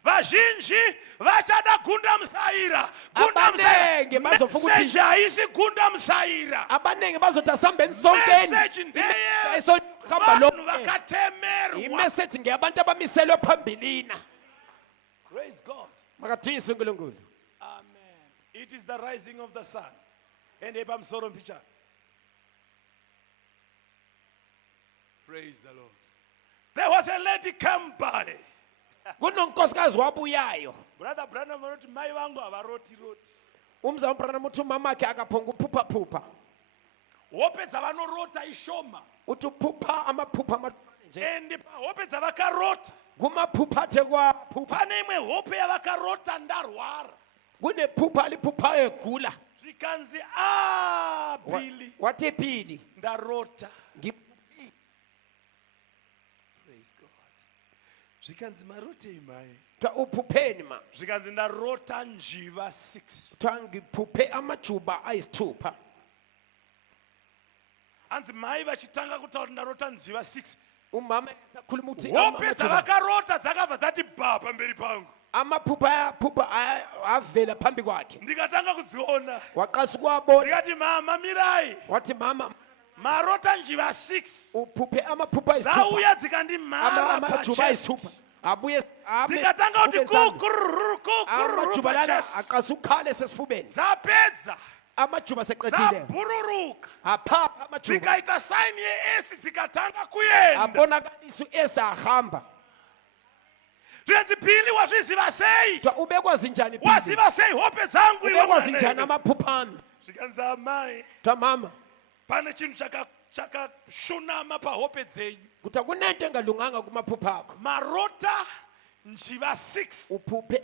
Vazhinji vachada gunda musaira. Abanenge bazofuka ukuthi message ayisi gunda musaira. abanenge bazothi asambe esonkeni. Message ndeye Esohamba vanhu lo. vakatemerwa. Imessage ngeyabantu abamiselwe phambilina. Praise God. Makathisa uNkulunkulu. Amen. It is the rising of the sun. And ebamsoro mpicha. Praise the Lord. There was a lady come by. Kunonkosikazi wabuyayo. Brother Branham wrote mai vangu avaroti roti. Umzala uMbranham uthi umamakhe akaphonga uphupha phupha. Hope dzavanorota ishoma. Uthi uphupha amaphupha amancane nje. And hope dzavakarota. Kumaphupha athe kwaphupha. Pane imwe hope yavakarota ndarwara. Kunephupha aliphuphayo egula. Zvikanzi Billy Wathi Phili. ndarota. Zvikanzi marotei mai. Twa uphupheni ma. Zvikanzi ndarota njiva 6. Twa ngiphuphe amajuba ayisithupha. Hanzi mai vachitanga kutaura kuti ndarota njiva 6. Umama esakhuluma ukuthi Hope dzavakarota dzakabva dzati bha pamberi pangu. amaphupha avela phambi kwakhe. Ndikatanga kudziona. Waqasa ukwabona. Ndikati mama mirai. Wathi mama Marota njiva 6. uphuphe amaphupha ayisithupha. Dzauya dzikandimhara amajuba ayisithupha. Abuye dzikatanga kuti kukururu amajuba lana aqasa ukhale sesifubeni. dzapedza Amajuba seqedile. dzabhururuka Aphapha amajuba. dzikaita saini yeS dzikatanga kuenda. Abonakalisa esahamba. Zvenzi Phili wazviziva sei? Twa ubekwazi njani Phili? Waziva sei hope dzangu iwe Ubekwazi mwana? njani amaphupha ami? Zvikanzi amai Twa mama pane chinhu chakashunama pahope dzenyu. kuti akunento engalunganga kumaphupha akho. Marota njiva 6. Uphuphe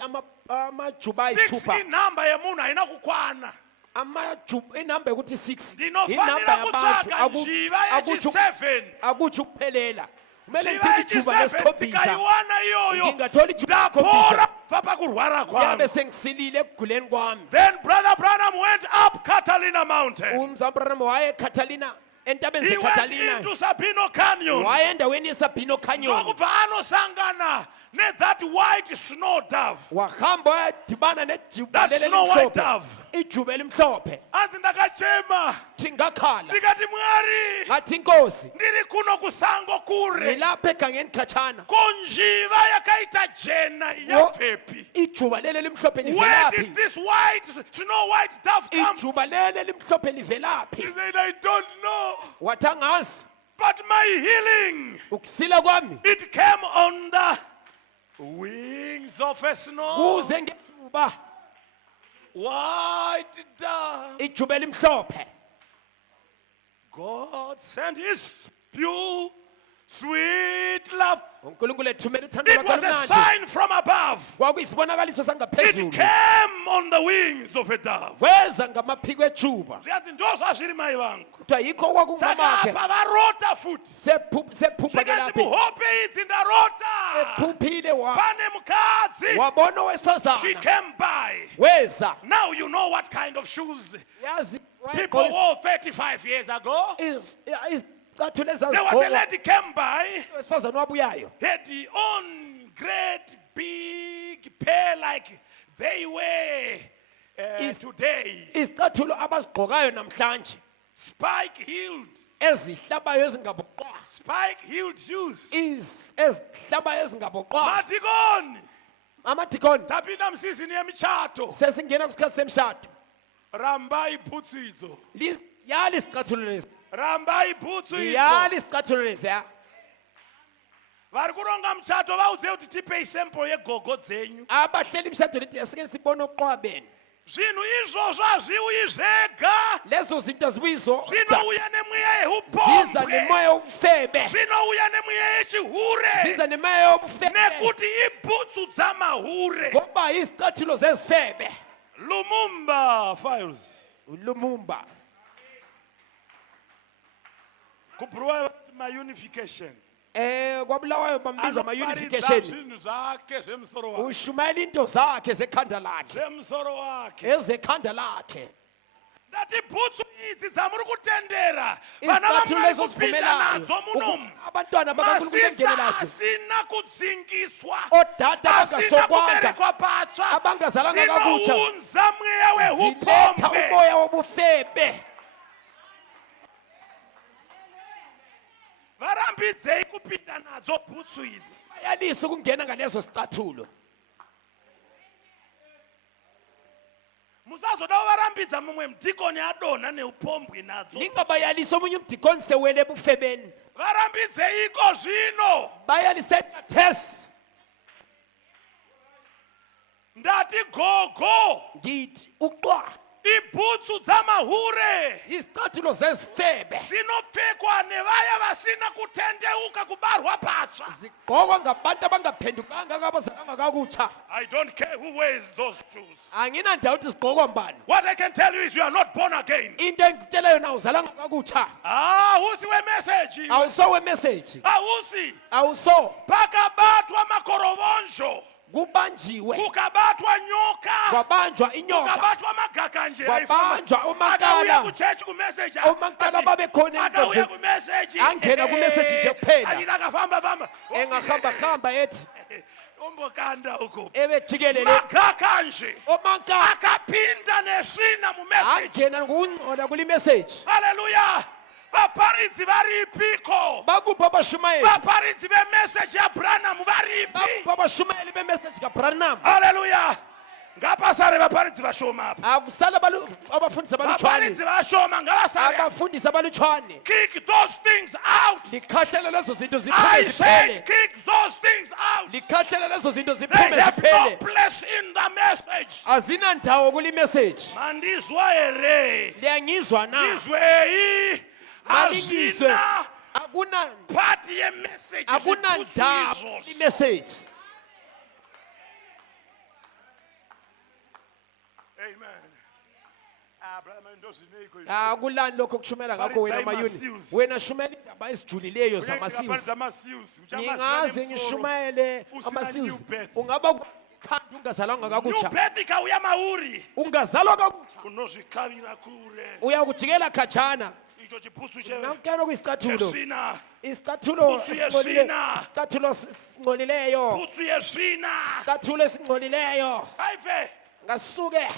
amajuba 6 ayisithupha. inhamba yemunhu haina kukwana. Amajuba inamba yokuthi 6. Ndinofanira kutsvaka njiva yechi7. Akuthi ukuphelela. Kumele Njiva ngithathe ijuba yechi7 lesikhombisa. tikaiwana iyoyo. Ngingathola ijuba Ndapora lesikhombisa. pfa pakurwara kwami. Yabe sengisilile ekuguleni kwami. Then Brother Branham went up Catalina Mountain. Umzala uMbranham waye eCatalina entabeni He went zeCatalina. into Sabino Canyon. Waye endaweni yeSabino Canyon. Nokubva anosangana that white snow dove. Wahamba wayadibana nejuba That leli snow white elimhlophe. dove. Ijuba elimhlophe. Anzi ndakachema. Thingakhala. Ndikati Mwari. Ngathi inkosi. Ndiri kuno kusango kure. Ngilapha egangeni khatshana. Konjiva yakaita jena yaphepi. Ijuba leli elimhlophe Where did livelaphi? this snow white dove come? Ijuba leli elimhlophe livelaphi? He said, I don't know. Wathi angazi. But my healing, Ukusila kwami it came on the wings of a snow. kuze ngejuba. White dove. Ijuba elimhlophe. God sent his pure, sweet love. uNkulunkulu ethumela uthando It was lwakhe a olumnandi. sign from above. Kwakuyisibonakaliso It sangaphezulu. came on the wings of a dove. Weza ngamaphiko ejuba. Zviyanzi ndo zvazviri mai vangu. Kuthiwa yikho Saka kwakungamakhe. apa varota futi. Sephupha ke Zvikanzi laphi. muhope idzi ndarota. Ephuphile Pane mukadzi. wabona She owesifazana. came by. Weza. Now you know what kind of shoes Yazi people wore 35 years ago. izicathulo There was a ezazigqokwa. lady came by. Owesifazana wabuyayo. Had on great big pair like they wear today. Izicathulo abazigqokayo namhlanje. Spike heeled. Ezihlabayo ezingaboqwa. Spike heeled shoes. Ezihlabayo ezingaboqwa. Matikoni. Amadikoni. Tapinda msizini yemichato. Sesingena kusikhathi semshado. Rambai bhutsu idzo. Yali isicathulo lezi. Rambai bhutsu idzo. Yali isicathulo lezi ya. Vari kuronga muchato vaudze kuti tipei sample yegogo dzenyu. Abahleli imshado lithi asike sibone oqwa benu. zvinhu izvozvo hazviuyi zvega, lezo zinto azibuyizo zvinouya nemweya ziza yeupombe, nemoya wobufebe, zvinouya nemweya yechihure, ziza nemoya wobufebe, nekuti ibhutsu dzamahure. ngoba izicathulo zezifebe. Lumumba Files. Lumumba Kubhuruwa ma-unification. kwabulawayo bambiza Anoparidza ama-unification. zvinhu zvake zvemusoro wake. Ushumayela into zakhe zekhanda lakhe, Zvemusoro wake. ezekhanda lakhe. Ndati bhutsu idzi dzamuri kutendera vana Izicathulo vamwari lezo kupinda zivumelayo nadzo munomu, abantwana bakaNkulunkulu masista bengene nazo, asina kudzingiswa, odada asina bangasokwanga, kuberekwa patsva, abangazalanga kakutsha, zinounza mweya ziletha wehupombe. umoya wobufebe. Varambidzei kupinda nadzo bhutsu idzi. Bayalisa ukungena ngalezo zicathulo. Musazoda kuvarambidza mumwe mudhikoni adonha neupombwe nadzo. Ningabayalisa omunye umdikoni sewele ebufebeni. Varambidzei iko zvino. Bayalise kathesi. Ndati gogo, Ngithi uqwa ibhutsu dzamahure izicathulo zezifebe dzinopfekwa nevaya vasina kutendeuka kubarwa patsva. zigqokwa ngabantu abangaphendukanga abazalanga kakutsha. I don't care who wears those shoes. Anginandawo ukuthi zigqokwa mbani. What I can tell you is you are not born again. Into engikutshela yona awuzalanga kakutsha. Awusi wemeseji. Awuso wemeseji. Awusi. Awuso Pakabatwa makorovonjo. kubanjiwe. Kukabatwa nyoka. Kwabanjwa inyoka. Kukabatwa magakanje. Kwabanjwa Akauya umakala. kuchechi kumeseji. Omakala babekhona Akauya enkonzweni. kumeseji. Angena kumeseji nje kuphela. Achita akafamba. Engahamba ethi Umbokanda uko. ebejikelele Magakanje. omakala Akapinda nesvina mumeseji. angena ngokungcola kule message. Hallelujah. Vaparidzi varipiko. Bakuphi abashumayeli? Vaparidzi vemeseji yaBranham varipi. Bakuphi abashumayeli bemessage kaBranham? Hallelujah. Ngapasare vaparidzi vashoma apa. Akusala abafundisi abalutshwane. Vaparidzi vashoma ngavasare. Abafundisi abalutshwane. Kick those things out. Likhahlele lezo zinto I ziphume said ziphele. kick those things out. Likhahlele lezo zinto They ziphume have no ziphele. place in the message. Azinandawo kule message. Mandizwa ere. Liyangizwa na? Izweyi. Malingizwe. Hazina Akuna part yemessage. akunandawo kule message. Amen. Brother Mendoza, Akulani lokho kushumela ngakho wena mayuni. Wena shumela indaba ezijulileyo zamasizwe. Ngingaze ngishumayele amasizwe. Ungaba khanda ungazalanga kakutsha. Nyupeti kauya mauri. Ungazalwa kakutsha. Unozvikavira kure. Uyakujikela khatshana. Icho chiputsu che. Nakukelo kwisicathulo. Chesvina. Isicathulo Putsu esingcolile. yesvina. Isicathulo esingcolileyo. Putsu yesvina. Isicathulo esingcolileyo. Haife. Ngasuke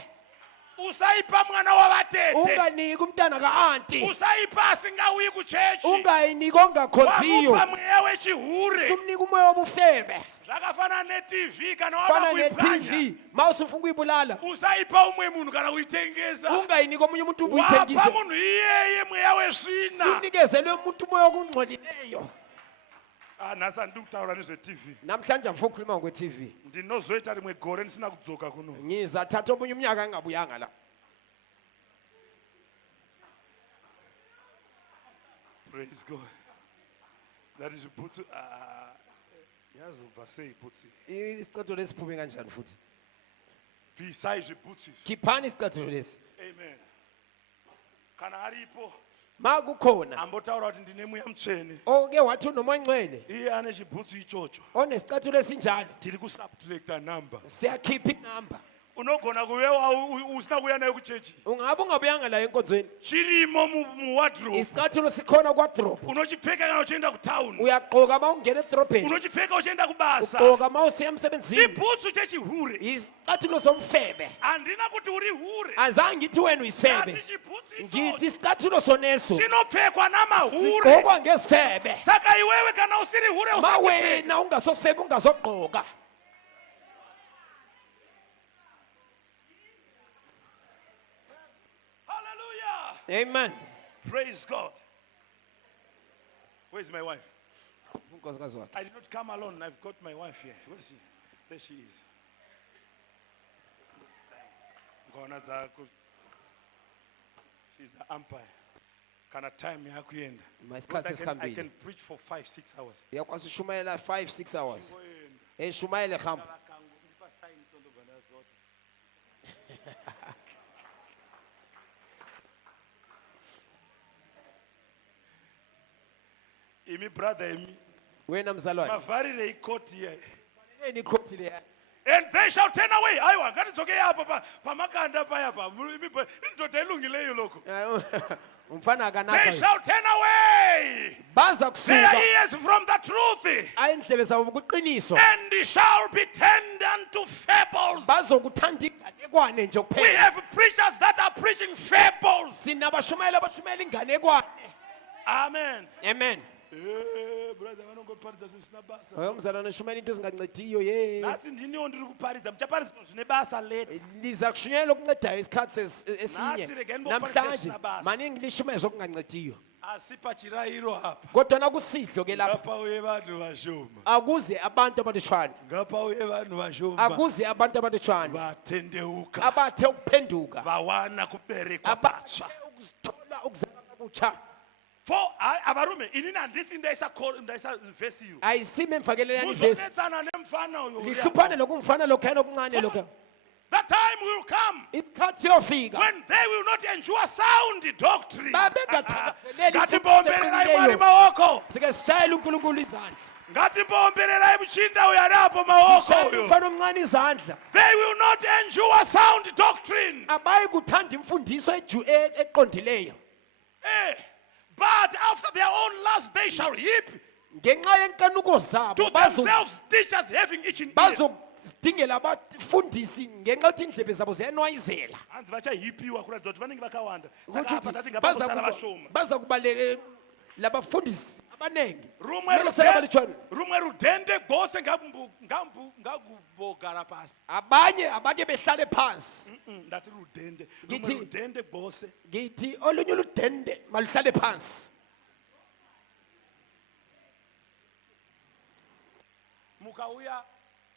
Usaipa mwana wavatete. unganiki umntana ka-anti. Usaipa asingauyi kuchechi. Ungayiniki ongakhonziyo. Wakupa mweya wechihure. Sumnika umoya wobufebe. Zvakafana neTV kana Fana wava kuiphwanya. ne-TV mawusufuna ukuyibulala. Usaipa umwe munhu kana kuitengesa. Ungayiniki omunye umuntu Wapa uyithengise. munhu iyeye mweya wesvina. Sunikezelwe umuntu umoya okungcolileyo. Nhasi handidi kutaura nezveTV. Namhlanje angifuna ukukhuluma ngokwe-TV. Ndinozoita rimwe gore ndisina kudzoka kuno. Ngizathatha omunye umnyaka engingabuyanga la. Praise God. That is bhutsu. Yazobva sei bhutsu. Isicathulo lesiphume kanjani futhi? Bvisai zvibhutsu izvi. Khiphani isicathulo lesi. Amen. Kana aripo Makukhona ambotaura kuti ndine mweya mutsvene. oke wathi unomoya ongcwele Iye ane chibhutsu ichocho. onesicathulo esinjalo. Tiri kusubtracta number. Siyakhipha inamba. Unogona kuvewa usina kuya nayo kuchechi. Ungabe ungabuyanga la enkonzweni. Chirimo muwardrobe. Isicathulo sikhona kwadrop. Unochipfeka kana uchienda kutown. Uyagqoka ma ungena edrobheni. Unochipfeka uchienda kubasa. Ugqoka ma usiya emsebenzini. Chibhutsu chechihure. Isicathulo somfebe. Handina kuti uri hure. Azange ngithi wena uyisifebe. Ndati chibhutsu Ngithi ichocho isicathulo soneso chinopfekwa namahure. sigqokwa ngesifebe. Saka iwewe kana usiri hure Ma usachipfeka. wena ungasosifebe ungazogqoka. Hallelujah. Amen. Praise God. Where's my wife? Unkosikazi wakhe. I did not come alone. I've got my wife here. Where is she? There she is. khona zakho. She's the umpire. Kana time yakuyenda. Masikhathi I esikhambile. can preach for 5-6 hours. Uyakwazi ushumayela 5-6 hours. Shumayele hamba. Imi brother imi. Wena mzalwane. Mavarire ikoti here. Yini ikhothi le? And they shall turn away. Ayiwa ngathi soke yapha pamakanda paya pa. Indoda elungileyo lokho. Umfana They akanaka. shall turn away Baza their kusuka. ears from the truth. Ayindlebe zabo kuqiniso. And they shall be turned unto fables. Bazokuthanda inganekwane nje We kuphela. have preachers that are preaching fables. Sinabashumayela abashumayela inganekwane. Amen. Amen. Brother, vanongoparidza zvinhu zvisina basa. Oyo mzalwane ushumayela into ezingancediyo ye. Nasi ndiniwo ndiri kuparidza muchaparidza zvine basa leti. Liza kushunyayela okuncedayo isikhathi esinye. Nasi rekeni boparidza Namhlanje zvisina basa. maningi lishumayela zokungancediyo. Asi pachirayiro apa. Kodwa nakusidlo ke lapha Ngapauye vanhu vashoma. akuze abantu abalutshwana. Ngapauye vanhu vashoma. Akuze abantu abalutshwana. Vatendeuka. Abathe ukuphenduka. Vawana kuberekwa Abathe patsva. ukuzithola ukuzalwa kabutsha. For avarume inini handisi ndaisa vhesi iyo. Ayisime emfakeleleni ivesi. Muzonetsana nemfana uyo. Lihluphane lokumfana lokhayana okuncane lokho. That time will come Isikhathi siyofika. when they will not endure sound doctrine. Babengathakazeleli Ngathi imfundo mbombelela imali eqinileyo. mawoko. Sike sishayele uNkulunkulu izandla. Ngathi mbombelela imchinda uyalapho mawoko Sishayele uyo. umfana omncane izandla. They will not endure sound doctrine. Abayi kuthanda imfundiso eqondileyo. But after their own lust they shall heap Ngenxa yenkanuko to zabo themselves teachers having itching ears. bazodingela abafundisi ngenxa yokuthi indlebe zabo ziyanwayizela. Hanzi vachahipiwa kuratidza kuti vanenge vakawanda. Ukuthi Saka apa tati ngapasara baza vashoma. baza kubaleka labafundisi abanengi. Rumwe Kumele sele balutshwane. rudende gose ngakubogara pasi. Abanye abake behlale phansi. Ndati rudende. Ngithi- Rumwe rudende gose. Ngithi olunye uludende maluhlale phansi. Mukauya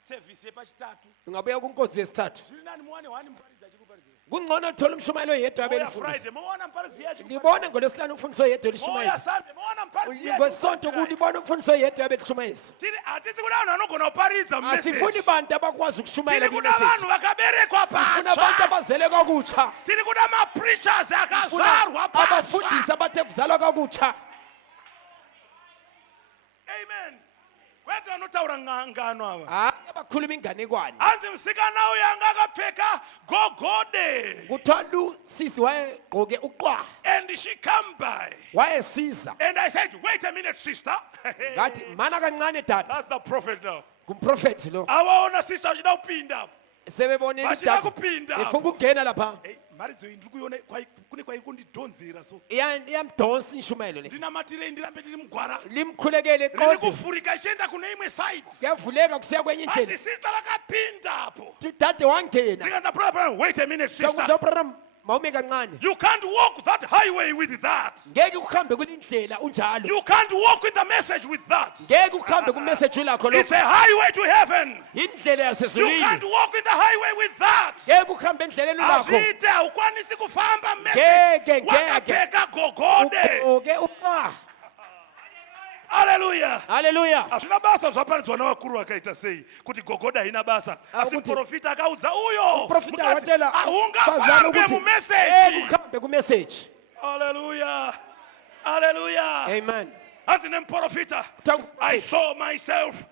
service yepachitatu. Ungabuya kunkonzo yesithathu. Zviri nani muwane wani muparidzi achikuparidza. Kungcono uthola umshumayelo yedwa Moya abelifundisa. Friday muwana muparidzi achikuparidza. Ngibona ngolesihlanu umfundiso yedwa Moya elishumayisa. Sunday muwana muparidzi Ngosonto kulibona umfundiso yedwa abelishumayisa. Tiri hatisi kuda vanhu vanogona kuparidza Asifuni message. bantu abakwazi ukushumayela Tiri kuda vanhu vakaberekwa Sifuna abantu patsva. abazele kakutsha. Tiri kuda ma-preachers akazvarwa patsva. Abafundisi abathe kuzalwa kakutsha. Amen. Kwete vanotaura ngano ava. Hayi abakhuluma inganekwane. Hanzi musikana uyu anga akapfeka gogode. Kuthiwa usisi wayegqoke uqwa. And she come by. Wayesiza. And I said, wait a minute, sister. Ngathi mana kancane dada. That's the prophet now. Kumprofethi lo. Awaona sister uchida kupinda. Sebebonile Vachida idada. kupinda. Efuna ukungena lapha. Hey, maridzo iyi ndiri kuiona kune kwaikundidhonzera so. Iyamdonsa inshumayelo le. Ndinamatire ndirambe ndiri mugwara. Limkhulekele Riri kodwa. kufurika ichienda kune imwe side. Kuyavuleka kusiya kwenye Hanzi indlela. sister vakapinda apo. Dade wangena. Ndikaza brother, wait a minute, sister. Ngakuzwa program mawume kancane. You can't walk that highway with that. Ngeke uhambe kulindlela unjalo. You can't walk with the message with that. Ngeke uhambe kumessage lakho It's lo. a highway to heaven. Indlela You can't yasezulwini. walk in the highway with that. Ngeke uhambe endleleni lakho. Azviite haukwanisi kufamba Ngeke, message ngeke. wakapfeka gogode. Ugqoke uqwa. Hallelujah. Haleluya. Hazvina basa zvaparidzwa navakuru vakaita sei kuti gogoda haina basa asi Akuti- muprofita akaudza uyo Uprofita mukadzi, watshela haungafambe ukuthi mumeseji. uhambe kumessage. Hallelujah. Hallelujah. Amen. Hanzi nemuprofita Tangu- I saw myself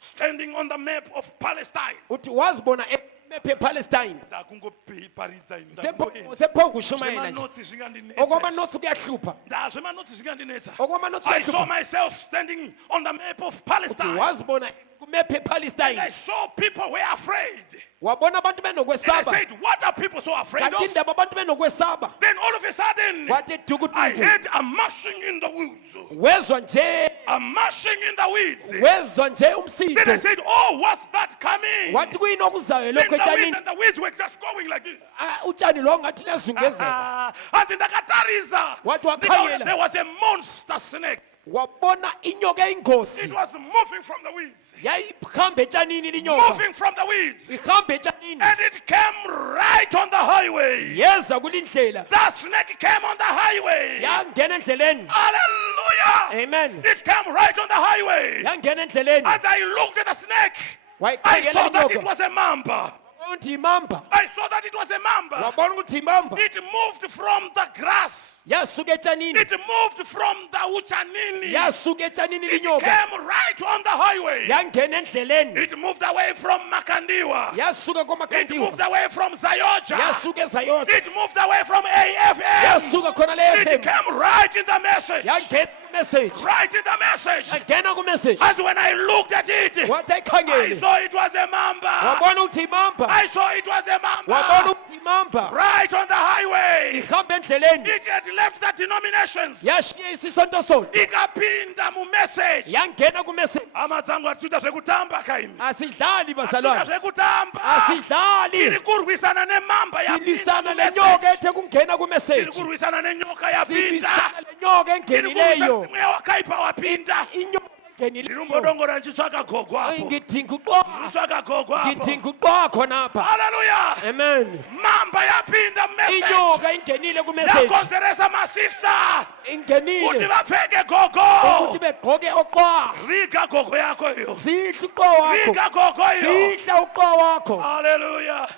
standing on the map of Palestine. Uthi wazibona emepe Palestine. Ndakungoparidza ini, Sepho ndakungoenda. kushumayela nje. Zvemanotsi zvingandinetsa. Okwamanotsi kuyahlupha. Zvemanotsi zvingandinetsa. Okwamanotsi I saw kuyahlupha. myself standing on the map of Uthi Palestine. wazibona kumepe And I Palestine. saw people were afraid. Wabona abantu And I benokwesaba. said, what are people so afraid Kanti of? indaba abantu benokwesaba. Then all of a sudden, Wathi I dukuduku. heard a marching in the woods. Wezwa nje, A marching in the weeds. wezwa nje Then I umsindo. said, oh, what's that coming? Wathi kuyini okuzayo Then lokho the weeds etshanini. and the weeds were just going like this. Utshani lo ngathi lezungezeka. Hanzi ndakatarisa. Wathi wakhangela. There was a monster snake. wabona inyoka eyingozi It was moving from the weeds. yayihamba etshanini linyoka Moving from the weeds. ihamba etshanini And it came right on the highway. yeza kulindlela The snake came on the highway. yangena endleleni Hallelujah. amen It came right on the highway. yangena endleleni As I looked at the snake, I wayikhangela saw that it inyoka was a mamba. uthi imamba I saw that it was a mamba. wabona ukuthi imamba It moved from the grass. yasuka etshanini It moved from the uchanini. yasuka etshanini It linyoka came right on the highway. yangena endleleni It moved away from Makandiwa. yasuka It komakandiwa moved away from Zayoja. yasuka ezayona It moved away from AFM. yasuka khona le It FM came right in the message. yangena kumessage Right in the message. yangena kumessage And when I looked at it, wathi I ayikhangele saw it was a mamba. wabona ukuthi imamba I saw it was a wabona mamba. ukuthi imamba Right on the highway. ihamba endleleni It had left the denominations. yashiya isisonto sona Ikapinda mu message. yangena kumessage Amadzangu atsuta zvekutamba kaimi. asidlali Atsuta bazalwane zvekutamba. asidlali Tiri kurwisana nemamba yapinda silisana mu lenyoka message. ethe kungena Tiri kumessage kurwisana nenyoka yapinda. silisana lenyoka Tiri kurwisana engenileyo nemweya wakaipa wapinda. inyoka Ndiri engenileyo mbodongora ndichitsvaka gogo apo. ngidinga uqwa Nditsvaka gogo apo. ngidinga uqwa khonapha Hallelujah. amen Mamba yapinda mu message. inyoka ingenile kumessage Yakonzeresa masista. Kuti ingenile vapfeke gogo. ukuthi begqoke oqwa Riga gogo yako iyo. fihla uqwa wakho Riga gogo iyo. fihla uqwa wakho Hallelujah.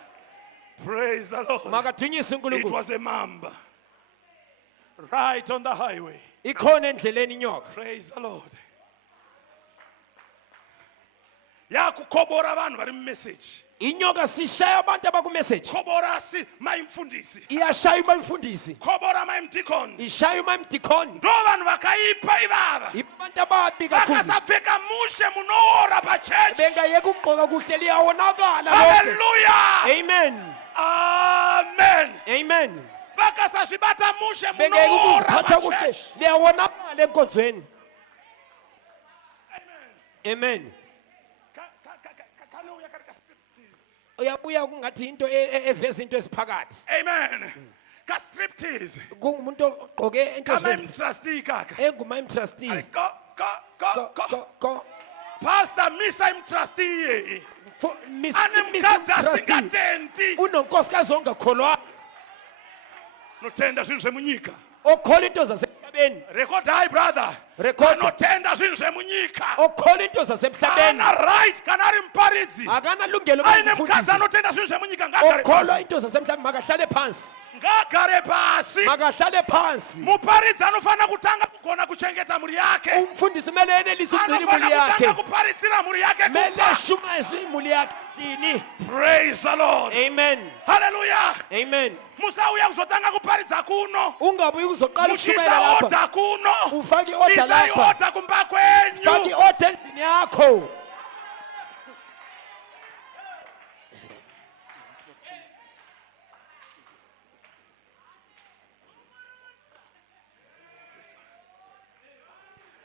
Praise the Lord. makadunyise It uNkulunkulu was a mamba. Right on the highway. ikhona endleleni inyoka Praise the Lord. Yakukhobora vanhu vari mumessage. inyoka sishaya abantu abakumessage Khobora si maimfundisi. iyashaya umfundisi Khobora maimdikon. ishaya umamdikoni Ndo vanhu vakaipa ivava. ibantu ababi kakhulu Vakasapfeka mushe munoora pachechi. bengayeka ukugqoka kuhle liyawonakala lonke Hallelujah. amen Amen. amen Vakasazvibata mushe bengayeka munoora ukuziphatha kuhle pachechi. liyawonakala enkonzweni amen Kanouya kari ka-striptease. uyabuya kungathi into eveza into esiphakathi Amen. Ka-striptease. kungumuntu ogqoke into Kama-trustee kaka. enguma-trustee Pastor Misa imtrustee. Anemukadzi asingatendi. unonkosikazi ongakholwa Notenda zvinhu zvemunyika. okhola into zasemhlabeni Record high brother. Record. Anotenda zvinhu zvemunyika. okhola into zasemhlabeni Ana right kana ari muparidzi. akanalungelo Aine mukadzi lokufundisa anotenda zvinhu zvemunyika ngagare okholwa pasi. into zasemhlabeni makahlale phansi Ngagare pasi. makahlale phansi Muparidzi anofanira kutanga kugona kuchengeta mhuri yake. umfundisi kumele enelise ukugcina imuli Anofanira yakhe kutanga kuparidzira mhuri yake kumele kupa. eshumayeze imuli yakhe dini Praise the Lord. amen Hallelujah. amen Musauya kuzotanga kuparidza kuno. ungabuyi kuzoqala ukushumayela Muchisa lapha order kuno. ufake i-order Misai lapha order kumba fake kwenyu. i-order endlini yakho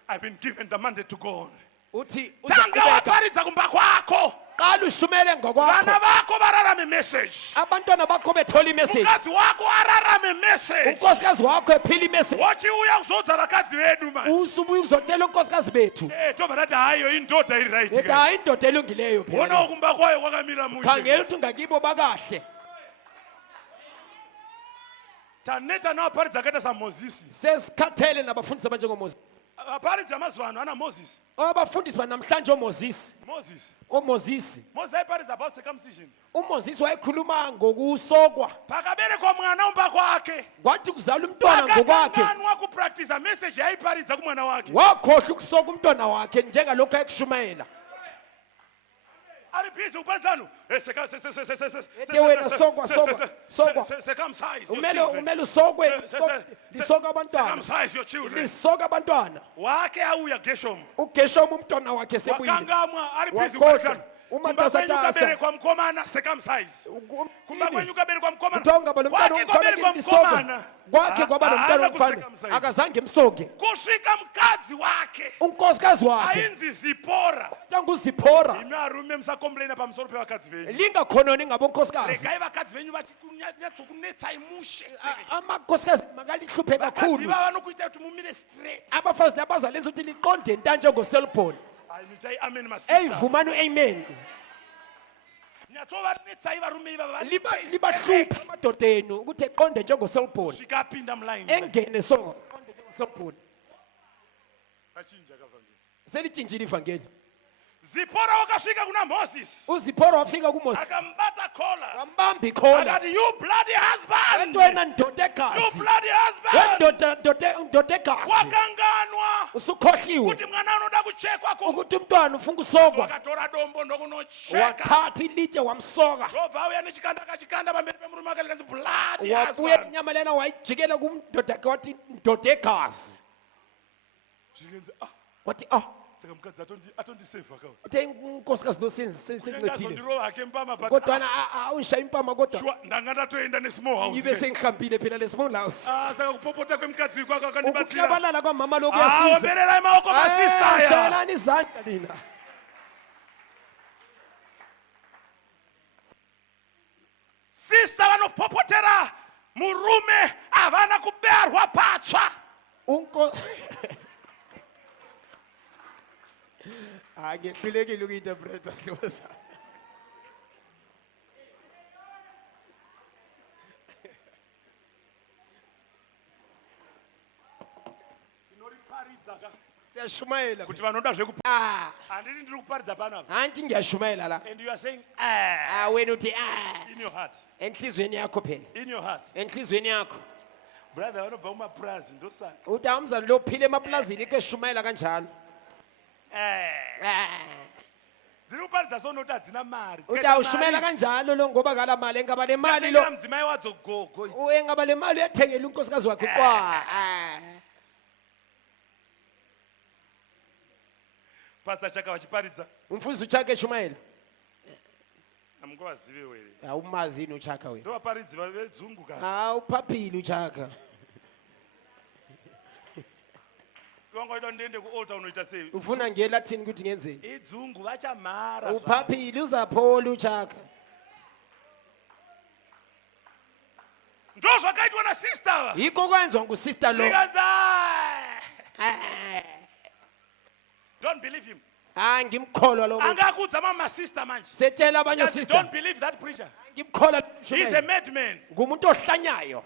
I've been given the mandate to go on. uthi Tanga uzaqhubeka waparidza kumba kwakho. qala ushumele ngokwakho Vana vako vararame message. abantwana bakho bethola imessage Mukadzi wako ararame message. unkosikazi wakho ephila imessage Wachiuya kuzodza vakadzi vedu manje. usubuya ukuzotshela unkosikazi bethu Tobva tati hayo indoda iri right. ethi hayi indoda elungileyo phela Wonawo kumba kwayo kwakamira mushe. khangela ukuthi ungakibo bakahle Taneta nawaparidzi akaita saMozisi. sesikhathele nabafundisi abanjengomoses Vaparidzi vamazuva ano ana Moses. abafundisi banamhlanje omoses Moses. omoses Moses aiparidza about circumcision. umoses wayekhuluma ngokusokwa Pakaberekwa mwana umba kwake. kwathi kuzala umntwana ngokwakhe Pakakanganwa kupractice message yaiparidza kumwana wake. wakhohlwa ukusoka umntwana wakhe njengalokhu ayekushumayela Ari busy kuparidza vanhu. wena sokwa, sokwa. Circumcise your umele children. umele usokwe lisoka Circumcise abantwana your children. lisoka abantwana Wake auya Gershom. ugeshomu umntwana wakhe sebuyile Wakangamwa ari busy wakhohlwa kuparidza. umatasatasa ukaberekwa mkomana circumcise kumba kwenyu ukaberekwa mkomana kutongaba lo mntwana kwakhe umfana kwaberekwa kimsoka mkomana kwakhe kwaba nomntwana umfana circumcise. akazange imsoke kusvika mukadzi wake unkosikazi wakhe ainzi Zipora. tanga uZipora imi arume musakomplaina pamusoro pevakadzi venyu lingakhononi ngabonkosikazi regai vakadzi venyu vachinyatsokunetsai mushe amakosikazi makalihluphe vakadzi kakhulu ivava vanokuita kuti mumire straight abafazi labazalenza ukuthi liqonde nta njengoselbon aitai amen masista eyivumani u-amen nyatsovanetsai varume ivava libahlupha amadoda enu ukuthi eqonde njengoselbon svika apinda mulayini engene so qonde njengoselbon achinja kavangeli selitshintshile ivangeli Zipora wakasvika kuna Moses uZipora wafika kuMoses akambata khola wambamba ikhola akati you bloody husband wena you ndodekazi bloody husband ndodekazi wakanganwa usukhohliwe kuti mwana unoda kuchekwa ukuthi umntwana ufuna ukusokwa wakatora dombo ndokunocheka wathatha ilitshe wamsoka ndobva auya nechikanda akachikanda pamberi pemurume wake likanzi bloody wabuya husband inyama lena wayijikela kumndoda wati ndodekazi zvikenzi wathi saka mukadzi atondisevha kawo uthe unkosikazi lo sengincedile ngazondirova hake mpama but kodwana awungishaya impama kodwa sure ndanga ndatoenda nesmall house ibe sengihambile phela le-small house saka kupopota kwemukadzi kwako akandibatsira ukuklabalala kwamama lo kuyasiza obererai maoko masista aya shayelani izandla nina sista vanopopotera murume havana kuberwa patsva ngehlulekile ukuinterpreta hlosa siyashumayela kuti vanoda handiti ndiri kuparidza panapa hanti ngiyashumayela la and you are saying wena uthi in your heart enhlizweni yakho phela in your heart enhlizweni yakho brother vanobva kumapurazi ndosaka uthi amzali lophile emaplazini ikeshumayela kanjalo dziri kuparidza sonoti hadzina mari uthi awushumayela kanjalo lo ngoba kala mali engaba le mali lo mudzimai wadzo gogo engaba le mali uyathengela unkosikazi wakhe kwa pastor chaka vachiparidza umfundisi uchaka eshumayela hamungovazive were awumazini uchaka wena ndovaparidzi vedzungu ka awuphaphile uchaka wangoita ndiende kualtar unoita sei ufuna ngelathini ukuthi ngenzeni idzungu vachamhara uphaphile uzaphola uchaka ndo zvakaitwa nasister va yikho kwenziwa ngusister lo ikanza don't believe him ngimkholwa lo muntu angakudza mamasister manje setshela abanye Don't sister believe that preacher ngimkholwa he's a madman ngumuntu ohlanyayo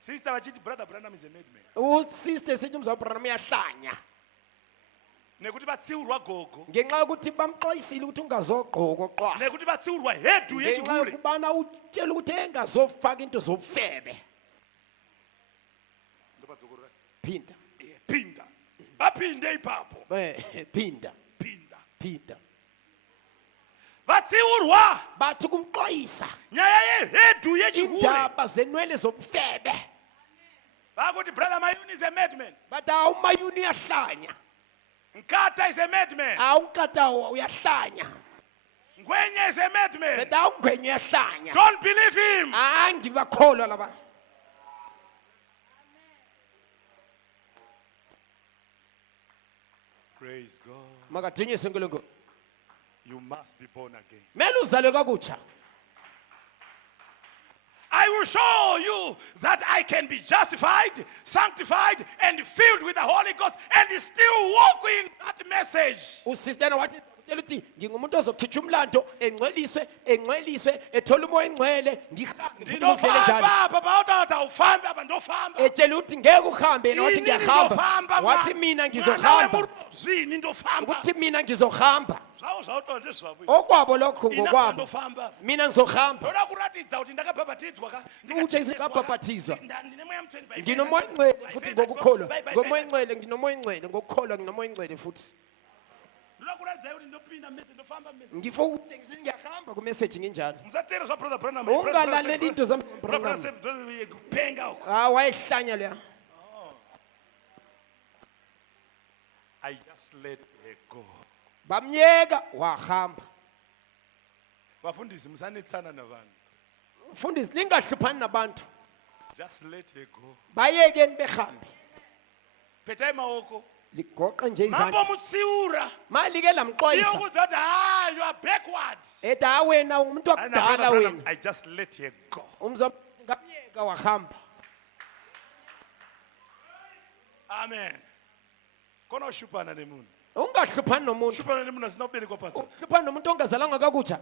sister vachiti brother Branham is a madman usister sithi umzawubranham uyahlanya nekuti vatsiurwa gogo ngenxa yokuthi bamxwayisile ukuthi ungazogqoko qwa nekuti vatsiurwa hedu ngenxa yechikure yokubana utshela ukuthi engazofaka into zobufebe phinda pinda vaphinde ipapo phinda pinda phinda vatsiurwa bathi kumxwayisa nyaya yehedu yechikure indaba zenwele zobufebe vakuti brother Mayuni is a madman bathi awumayuni uyahlanya Nkata is a madman awunkata uyahlanya Ngwenya is a madman bathi awungwenye uyahlanya don't believe him ngibakholwa laba praise God makadunyiswe uNkulunkulu you must be born again mele uzalwe kakutsha I will show you that I can be justified, sanctified, and filled with the Holy Ghost and still walk in that message. Usistana wathi utshela uthi ngingumuntu ozokhitha umlando engcweliswe ethola umoya engcwele ngihambe Ndofamba baba awufambe aba ndofamba. Etshela uthi ngeke uhambe yena wathi ngiyahamba wathi mina ngizohamba. Zini ndofamba. Ukuthi mina ngizohamba. Zawutonje zwabo. Okwabo lokho ngokwabo. Ndofamba. Mina ngizohamba. Ndoda kuratidza ukuthi ndakabhabhatidzwa ka. UJesu kabhabhatizwa. Ndinomoya mthweni by. Nginomoya engcwele futhi ngokukholwa. Ngomoya engcwele nginomoya engcwele ngokukholwa nginomoya engcwele futhi. Ngifo ukuthi ngiyahamba ku message nginjalo. Msatera zwa brother Branham. Ungalaleli into zami Branham. Penga uko. Wayehlanya leya. I just let her go. Bamnyeka wahamba. Bafundisi musanetsana nabantu. Mfundisi ningahluphani nabantu. Just let her go. Bayekeni behambe. Phetha imawoko. Ligoqa nje Mambo izandla. mutsiura. Mali ke lamxwayisa. Iyokuthi athi you are backwards. Eta wena umuntu wakudala wena. I just let her go. Umzwa ngamyeka wahamba. Amen. Kona ushupana nemuntu. Ungahluphani nomuntu. Ushupana nemuntu asinobeni kophatho. Hluphani nomuntu ongazalanga kakutsha.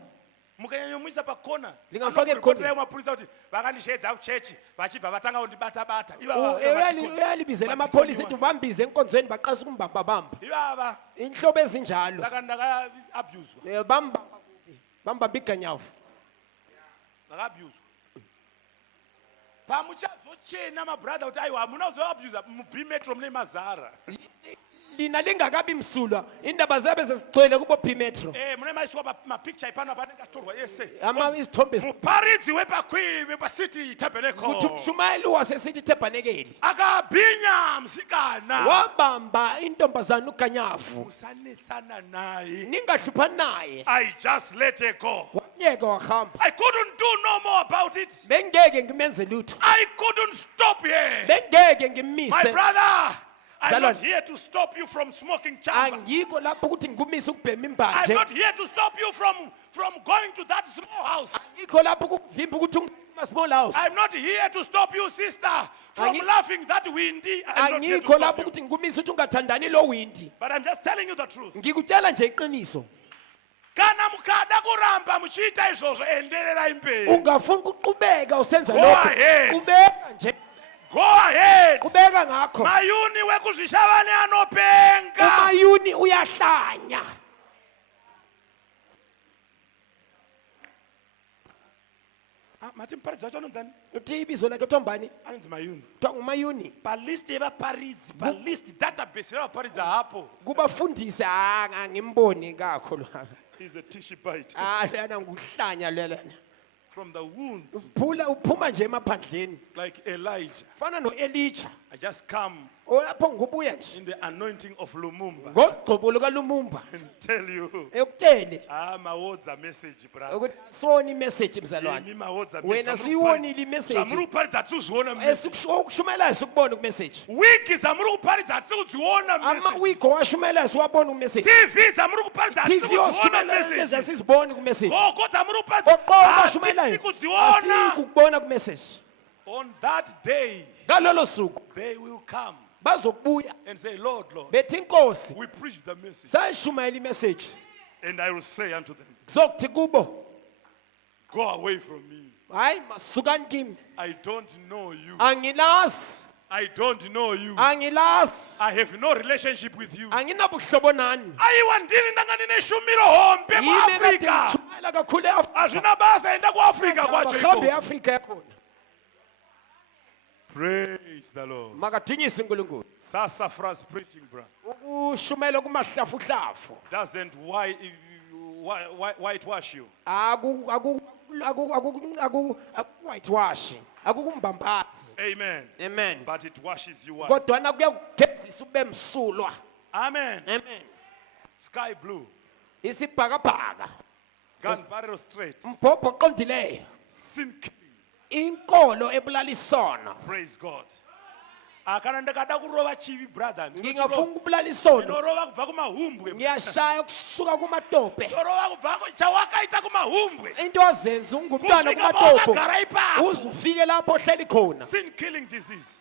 Mukanyanyomisa pakhona. Lingafake ekhona. Leyo mapulisa uthi bakandishedza kuchurch bachibva batanga undibata bata. Uyalibizela amapholisa ethi ubambize enkonzweni baqasa ukumbamba bamba. Ibaba. Inhlobo ezinjalo. Saka ndaka abuse. Bamba iganyavu. Ngaka abuse. Pamuchazochena my brother uthi ayiwa muna uzo abuse mu B Metro mne Mazara. Lina lingakabi msulwa indaba zabe sezigcwele kubo P Metro. Mune mayiswa ma picture ipana abanenga torwa yes. Ama isithombe Muparidzi wepakhwibe pa City Tabernacle. kuthi Shumayeli wasesithi Tabernacle. Akabhinya msikana. Wabamba intombazana uganyavu. Usanetsana naye. Ningahluphani naye. I just let her go. Wanyeka wahamba. I couldn't do no more about it. Bengeke ngimenze lutho. I couldn't stop here. Bengeke My ngimise. brother, I'm not Zalwane. here to stop you from smoking chamber. Angikho lapho ukuthi ngikumise ukubhema I'm imbanje. not here to stop you from going to that small house. Angikho lapho ukuvimba ukuthi ungema small house. I'm not here to stop you, sister, from Angi- laughing that windy. I'm not here to Angikho stop lapho you. ukuthi ngikumise ukuthi ungathandani lo windi. But I'm just telling you the truth. Ngikutshela nje iqiniso. Kana mukada kuramba muchita izvozvo enderera imberi. Ungafuna ukuqhubeka usenza Go lokho. ahead. Kubeka nje. Go ahead. Kubeka ngakho. Mayuni wekuzvishavane anopenga. Umayuni uyahlanya. Mati muparidzi wacho anonzani? Uthi ibizo lakhe Tombani. Anonzi Mayuni. Kuthiwa ngumayuni. Palist yevaparidzi, palist database yevaparidzi hapo. Kubafundisi angimboni kakho lo. He's a Tishbite. Lana nguhlanya lelana. From the wound, Uphuma nje emaphandleni. like Elijah. Fana noElijah. I just come Lapho ngubuya nje. in the anointing of Lumumba Ngogcobo luka Lumumba. and tell you, Ekutele my words are message, brother. ukuthi soni message mzalwane. My words are Wena message. siyiwonile imessage. Zamuri kuparidza tuzviona message. Esikushumayelayo sikubona kumessage. Wiki zamuri kuparidza tikudziona Ama message. week owashumayelayo siwabona kumessage. TV zamuri kuparidza TV tikudziona oshumayelayo lezi message. asiziboni kumessage. Gogo zamuri kuparidza Oqobo oshumayelayo tikudziona. asikubona kumessage. On that day, Ngalolo suku they will come bazokubuya and say, Lord, Lord, bethi inkosi we preach the message. sayishumayela imessage. And I will say unto them, Kuzokuthi kubo, go away from me. hayi masukani kimi. I don't know you. Angilazi, I don't know you. angilazi. I have no relationship with you. Anginabuhlobo nani. Ayiwa ndini ndangani neshumiro hombe Yimi kade ku-Afrika. ngishumayela kakhulu eAfrika. Azvina basa enda ku-Afrika kwacho Abahambe iko. eAfrika yakhona. Praise the Lord. Makadunyiswe uNkulunkulu. Sassafras preaching, bro. Ukushumayela kumahlafuhlafu. Doesn't whitewash you. Whitewash. Akukumbambathi. Amen. Amen. But it washes you white. Kodwana kuyakugezisa ube msulwa. Amen. Amen. Sky blue. Isibhakabhaka. Gun barrel straight. Mbhobho oqondileyo. Sin killing. Inkolo ebulala isono. Praise God. Akana ndakada kurova chivi, brother. Ngingafuna ukubulala isono. Ndorova kubva kumahumbwe. Ngiyashaya kusuka kumatope. Ndorova kubva chawakaita kumahumbwe. Into ozenza ungumntwana Kusvika kumatopo. pawakagara ipapo. Uze ufike lapho ohleli khona. Sin killing disease.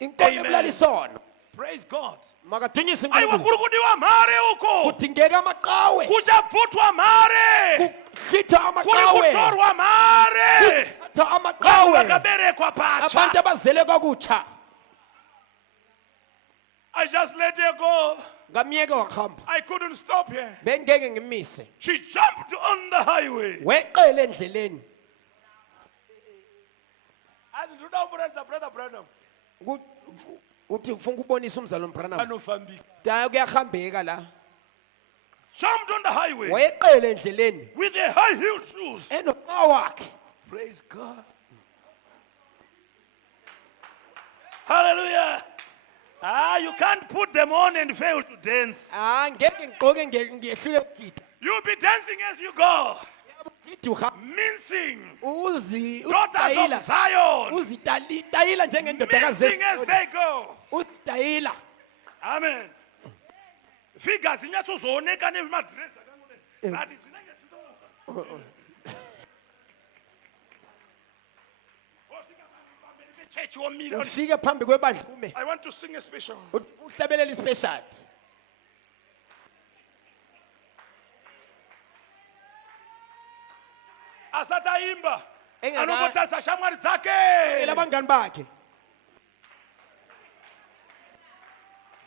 Inkolo Amen. ebulala isono. Praise God. Makadunyiswe Aiwa uNkulunkulu. kuri kudiwa mhare uko. Kudingeka amaqhawe. Kuchabvutwa mhare. Kuhlitha Kuri amaqhawe. kutorwa mhare. Kutha Vanhu amaqhawe. vakaberekwa Abantu patsva. abazele kakutsha. I just let her go. Ngamiyeke wahamba. I couldn't stop her. Bengeke ngimise. She jumped on the highway. Weqele endleleni. And ndoda kumurayidza brother Branham. Uthi ufuna ukubonisa umzalo Branham. Anofambika. Da kuyahambeka la. Jumped on the highway Weqele endleleni. with the high heeled shoes. Enoqhawe wakhe. Praise God. Hallelujah. You can't put them on and fail to dance. Ngeke ngigqoke ngiyehlule ukugida. You'll be dancing as you go. mincing, uzi daughters of Zion, uzitayila njengendodakazi mincing as they go. uzitayila Amen. Figures inyatsozooneka nemadress but zinenge church womile. ufike phambi kwebandla ume I want to sing a special. uhlabelela ispecial Asata imba Engaka- anobotasa shamwari dzake. labangani bakhe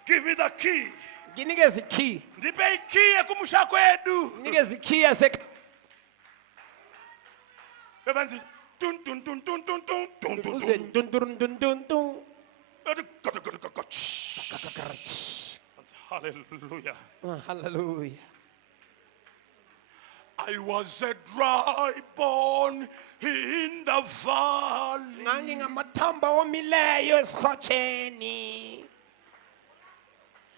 Give me the key. nginikeze ikey Ndipe ikey ekumusha kwedu. nginikeze ikey yase Bebanzi tun tun tun tun tun tun tun tun uze tun. dun dun dun dun dun Hallelujah. hallelujah I was a dry bone in the valley. ngangingamathamba omileyo esikhotsheni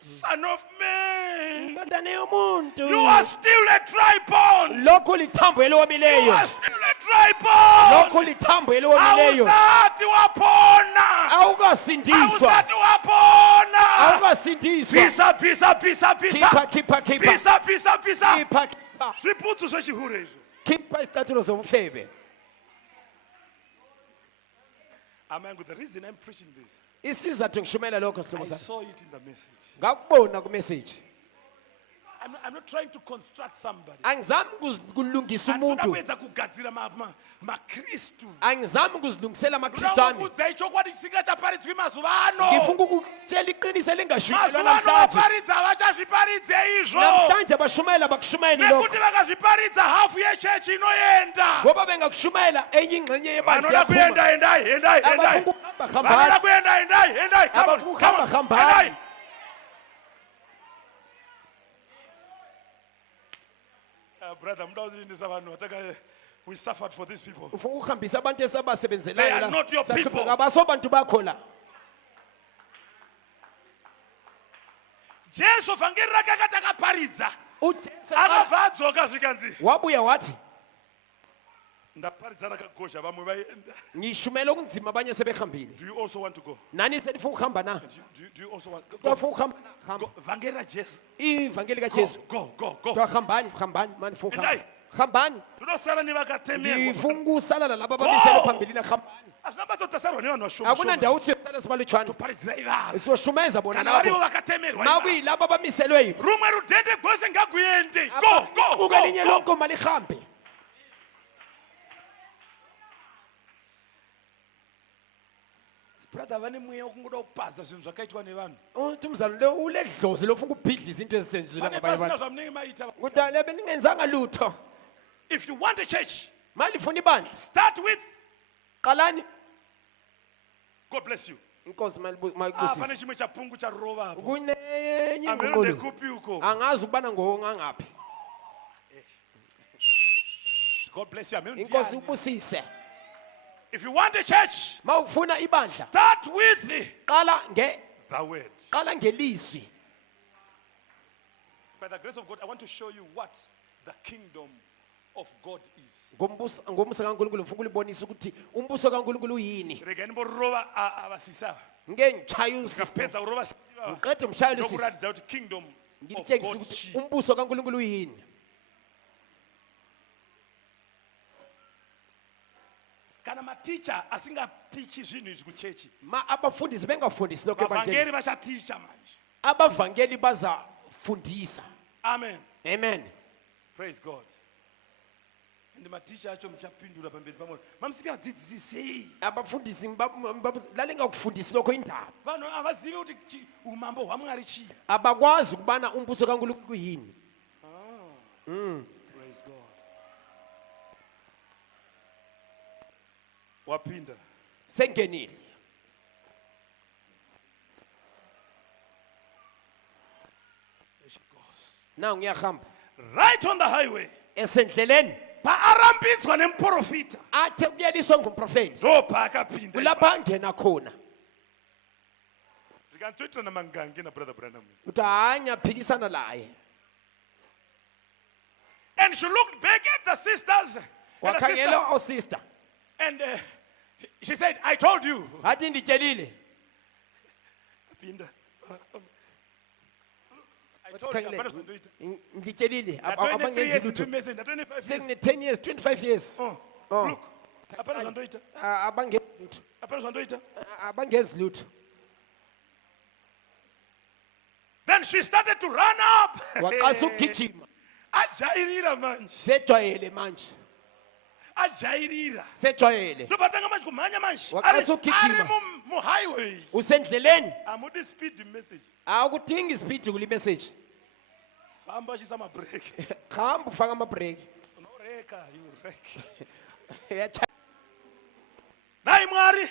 Son of man, ndodana yomuntu you are still a dry bone. lokhu lithambo You elomileyo are still a dry bone. lokhu lithambo elomileyo Awusathi wapona. awukasindiswa Awusathi wapona. awukasindiswa Pisa pisa pisa khipha pisa. khipha khipha Pisa pisa pisa. khipha khipha Swiputsu swechihure izvo. khipha izicathulo zomfebe Amen. The reason I'm preaching this, isizathu ngishumayela lokho I sihlobo sami saw it in the message. ngakubona kumessage I'm not trying to construct somebody. angizami kulungisa Andifuna umuntu kuedza kugadzira maKristu. angizami ukuzilungisela amakristu ami Ndinokuudza ichokwadi chisingachaparidzwi mazuva ano. ngifuna ukutshela iqiniso elingashunyelwa Mazuva ano namhlanje vaparidza havachazviparidze izvo. namhlanje abashumayela bakushumayeli lokho Nekuti vakazviparidza hafu yechechi inoenda. ngoba bengakushumayela enye ingxenye yebandla Vanoda yaphuma kuenda endai endai endai. abafuna ukuhamba Vanoda hambani kuenda endai endai. Come on, abafuna come on, ukuhamba hambani endai. Brother, mudawuzilindisa vanhu vataka we suffered for these people. ufuna ukuhambisa abantu They esabasebenzelayo are la. not your Sahlupheka, people. abaso bantu bakho la Jesu vhangeri rake akati akaparidza uJesu akabva adzoka zvikanzi wabuya wathi ndaparidza rakagozha vamwe vaenda. ngishumela okunzima abanye sebehambile Do you also want to go? nani selifuna ukuhamba na Do you also want to go? bafuna ukuhamba na hamba Vhangeri rajesu. ivangeli Go, kaJesu go. hambani hambani mani funa ukuhamba Endai. hambani Tinosara nevakatemerwa. ngifuna ukusala nalabo abamisele phambili hambani Hazvina basa kutasarwa nevanhu akuna vashoma. ndawo uthi uyosala sibalutshwana Toparidzirai vanhu. siyoshumeza bona Kana varivo nabo vakatemerwa. makuyilabo abamiselwe yibo Rumwe rudhende rwose ngakuende. Go. uke linye lonke malihambe Brother, vane mweya wokungoda kupaza zvinhu zvakaitwa nevanhu. uthi umzalo lo ule dlozi lofuna ukubhidliza into ezisenzile Vane ngabanye pasina abantu zvamunenge maita. kodwa lebe ningenzanga lutho If you want a church, malifuna ibandla start with qalani God bless you. inkosi Pane mayibusise chimwe chapungu charova apo. kunenye Ameno inguqulo ndekupi uko. angazi ukubana ngongangaphi God bless you. Ameno inkosi ndiyani. ubusise If you want a church, mawufuna ibandla start with the word. qala ngelizwi By the grace of God, I want to show you what the kingdom of God is. ngombuso kaNkulunkulu ngifuna ukulibonisa ukuthi umbuso kaNkulunkulu uyini Rega nimborova avasisa. ngeke ngichaye usisi Ngapedza kurova sisiva. ngiqede umshayelo usisi Nokuradza kuti kingdom of ngitshengisa God ukuthi chi. umbuso kaNkulunkulu uyini Kana maticha asingatichi zvinhu izvi kuchechi. abafundisi bengafundisi lokho ebandleni Vavhangeri vachaticha manje. abavangeli bazafundisa Amen. amen Praise God. And maticha acho muchapindura pamberi pamwe. Mamusikadzidzisi sei? abafundisi lalingakufundisi lokho indaba Vanhu avazivi kuti umambo hwaMwari chii. abakwazi ukubana umbuso kaNkulunkulu uyini Praise God. Wapinda. sengenile There she goes. na ngiyahamba Right on the highway. esendleleni Paarambidzwa nemprofita. athe kuyeliswa ngumprofeti Ndopa akapinda. kulapha angena khona Ndikantoitana mangange na brother Branham. ukuthi hayi ngiyaphikisana laye And she looked back at the sisters. And, the sister, wakhangela oosister and she said, I told you. athi nditshelile Pinda. I Wathi told you. khangele, Apana zondoita. nditshelile Na 23 abangenzi years lutho into message, na 25 years. sekune-10 years 25 years Oh, Oh. look. Apana zondoita. abangenzi lutho Apana zondoita. abangenzi lutho Then she started to run up. waqasa ukugijima Ajairira manje. sejwayele manje Ajairira. sejwayele Lophatanga manje kumanya manje. Waqasa ukugijima. mu highway. usendleleni Amudi speed message. awukudingi isipidi kule message Hamba shisa ma break. hamba ufaka amabhreki No reka, you wreck. Yacha- Nayi mwari.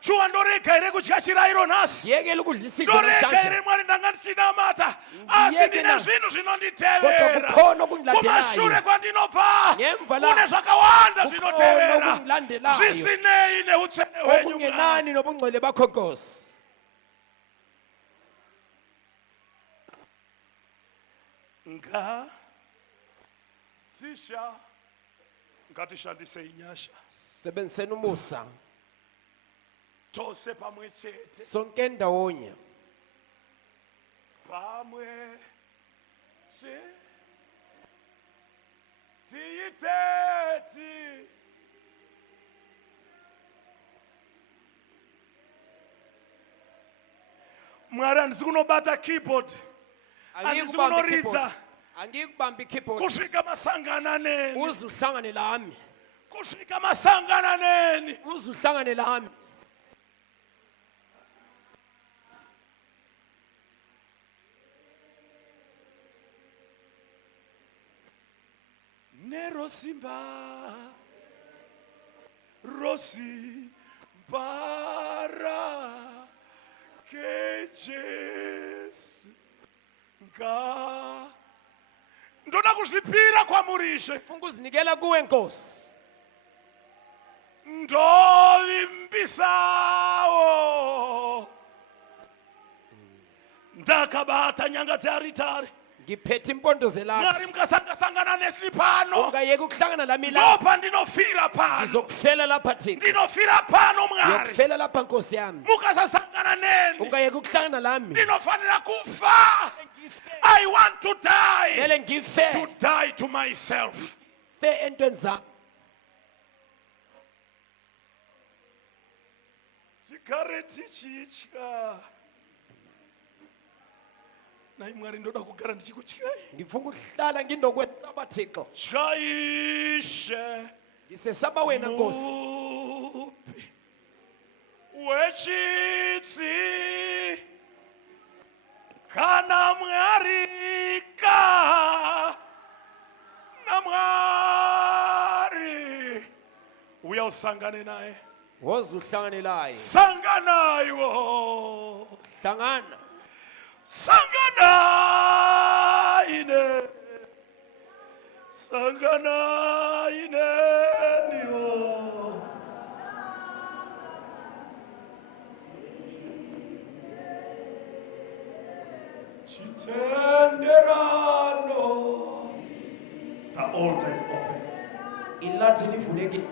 Shuwa ndoreka ire kutya chirayiro nasi. yekela ukudla isidlo Ndoreka ire namhlanje mwari ndangandichinamata. Asi Ndiyeke ndine na. zvinhu Kodwa zvinonditevera. kukhona okungilandelayo. Kumashure kwandinobva. Ngemva la- Kune zvakawanda kukhona zvinotevera. okungilandelayo. Zvisinei neutsvene hwenyu mwari. okungenani nobungcwele bakho nkosi Nga tisha ngatishandise inyasha sebenziseni umusa tose pamwe chete sonke ndawonye pamwe che tiyiteti mwari handisi kunobata keyboard handisi kunoridza angikubambi ikeyboard kusvika masangana neni uze uhlangane lami kusvika masangana neni uze uhlangane lami nerosimba rosimbara ke Jesu nga ndoda kuzvipira kwamurishe funga uzinikela kuwe nkosi ndovimbisawo ndakabata nyanga dzearitare ngiphethe impondo zelati mwari mukasangasangana nesi pano ungayeki ukuhlangana lami la ndopa ndinofira pano ngizokufela lapha thina ndinofira pano mwari ngiyokufela lapha nkosi yami mukasasangana neni ungayeki ukuhlangana lami ndinofanira kufa. I want to die. mele ngife To die to myself. fe entweni zami Tigare tichitya. Nayi mwari ndoda kugara ndichikutyai. ngifuna ukuhlala ngindokwesaba thixo Tyayishe. ngisesaba wena nkosi Uphi. Wechitsi. Kana mwari ka. Na mwari. Uyawusangane naye. woze uhlangane laye Sanganayo. hlangana Sanganaine. Sanganaine niyo. Chitenderano. The altar is open. ilathi livulekile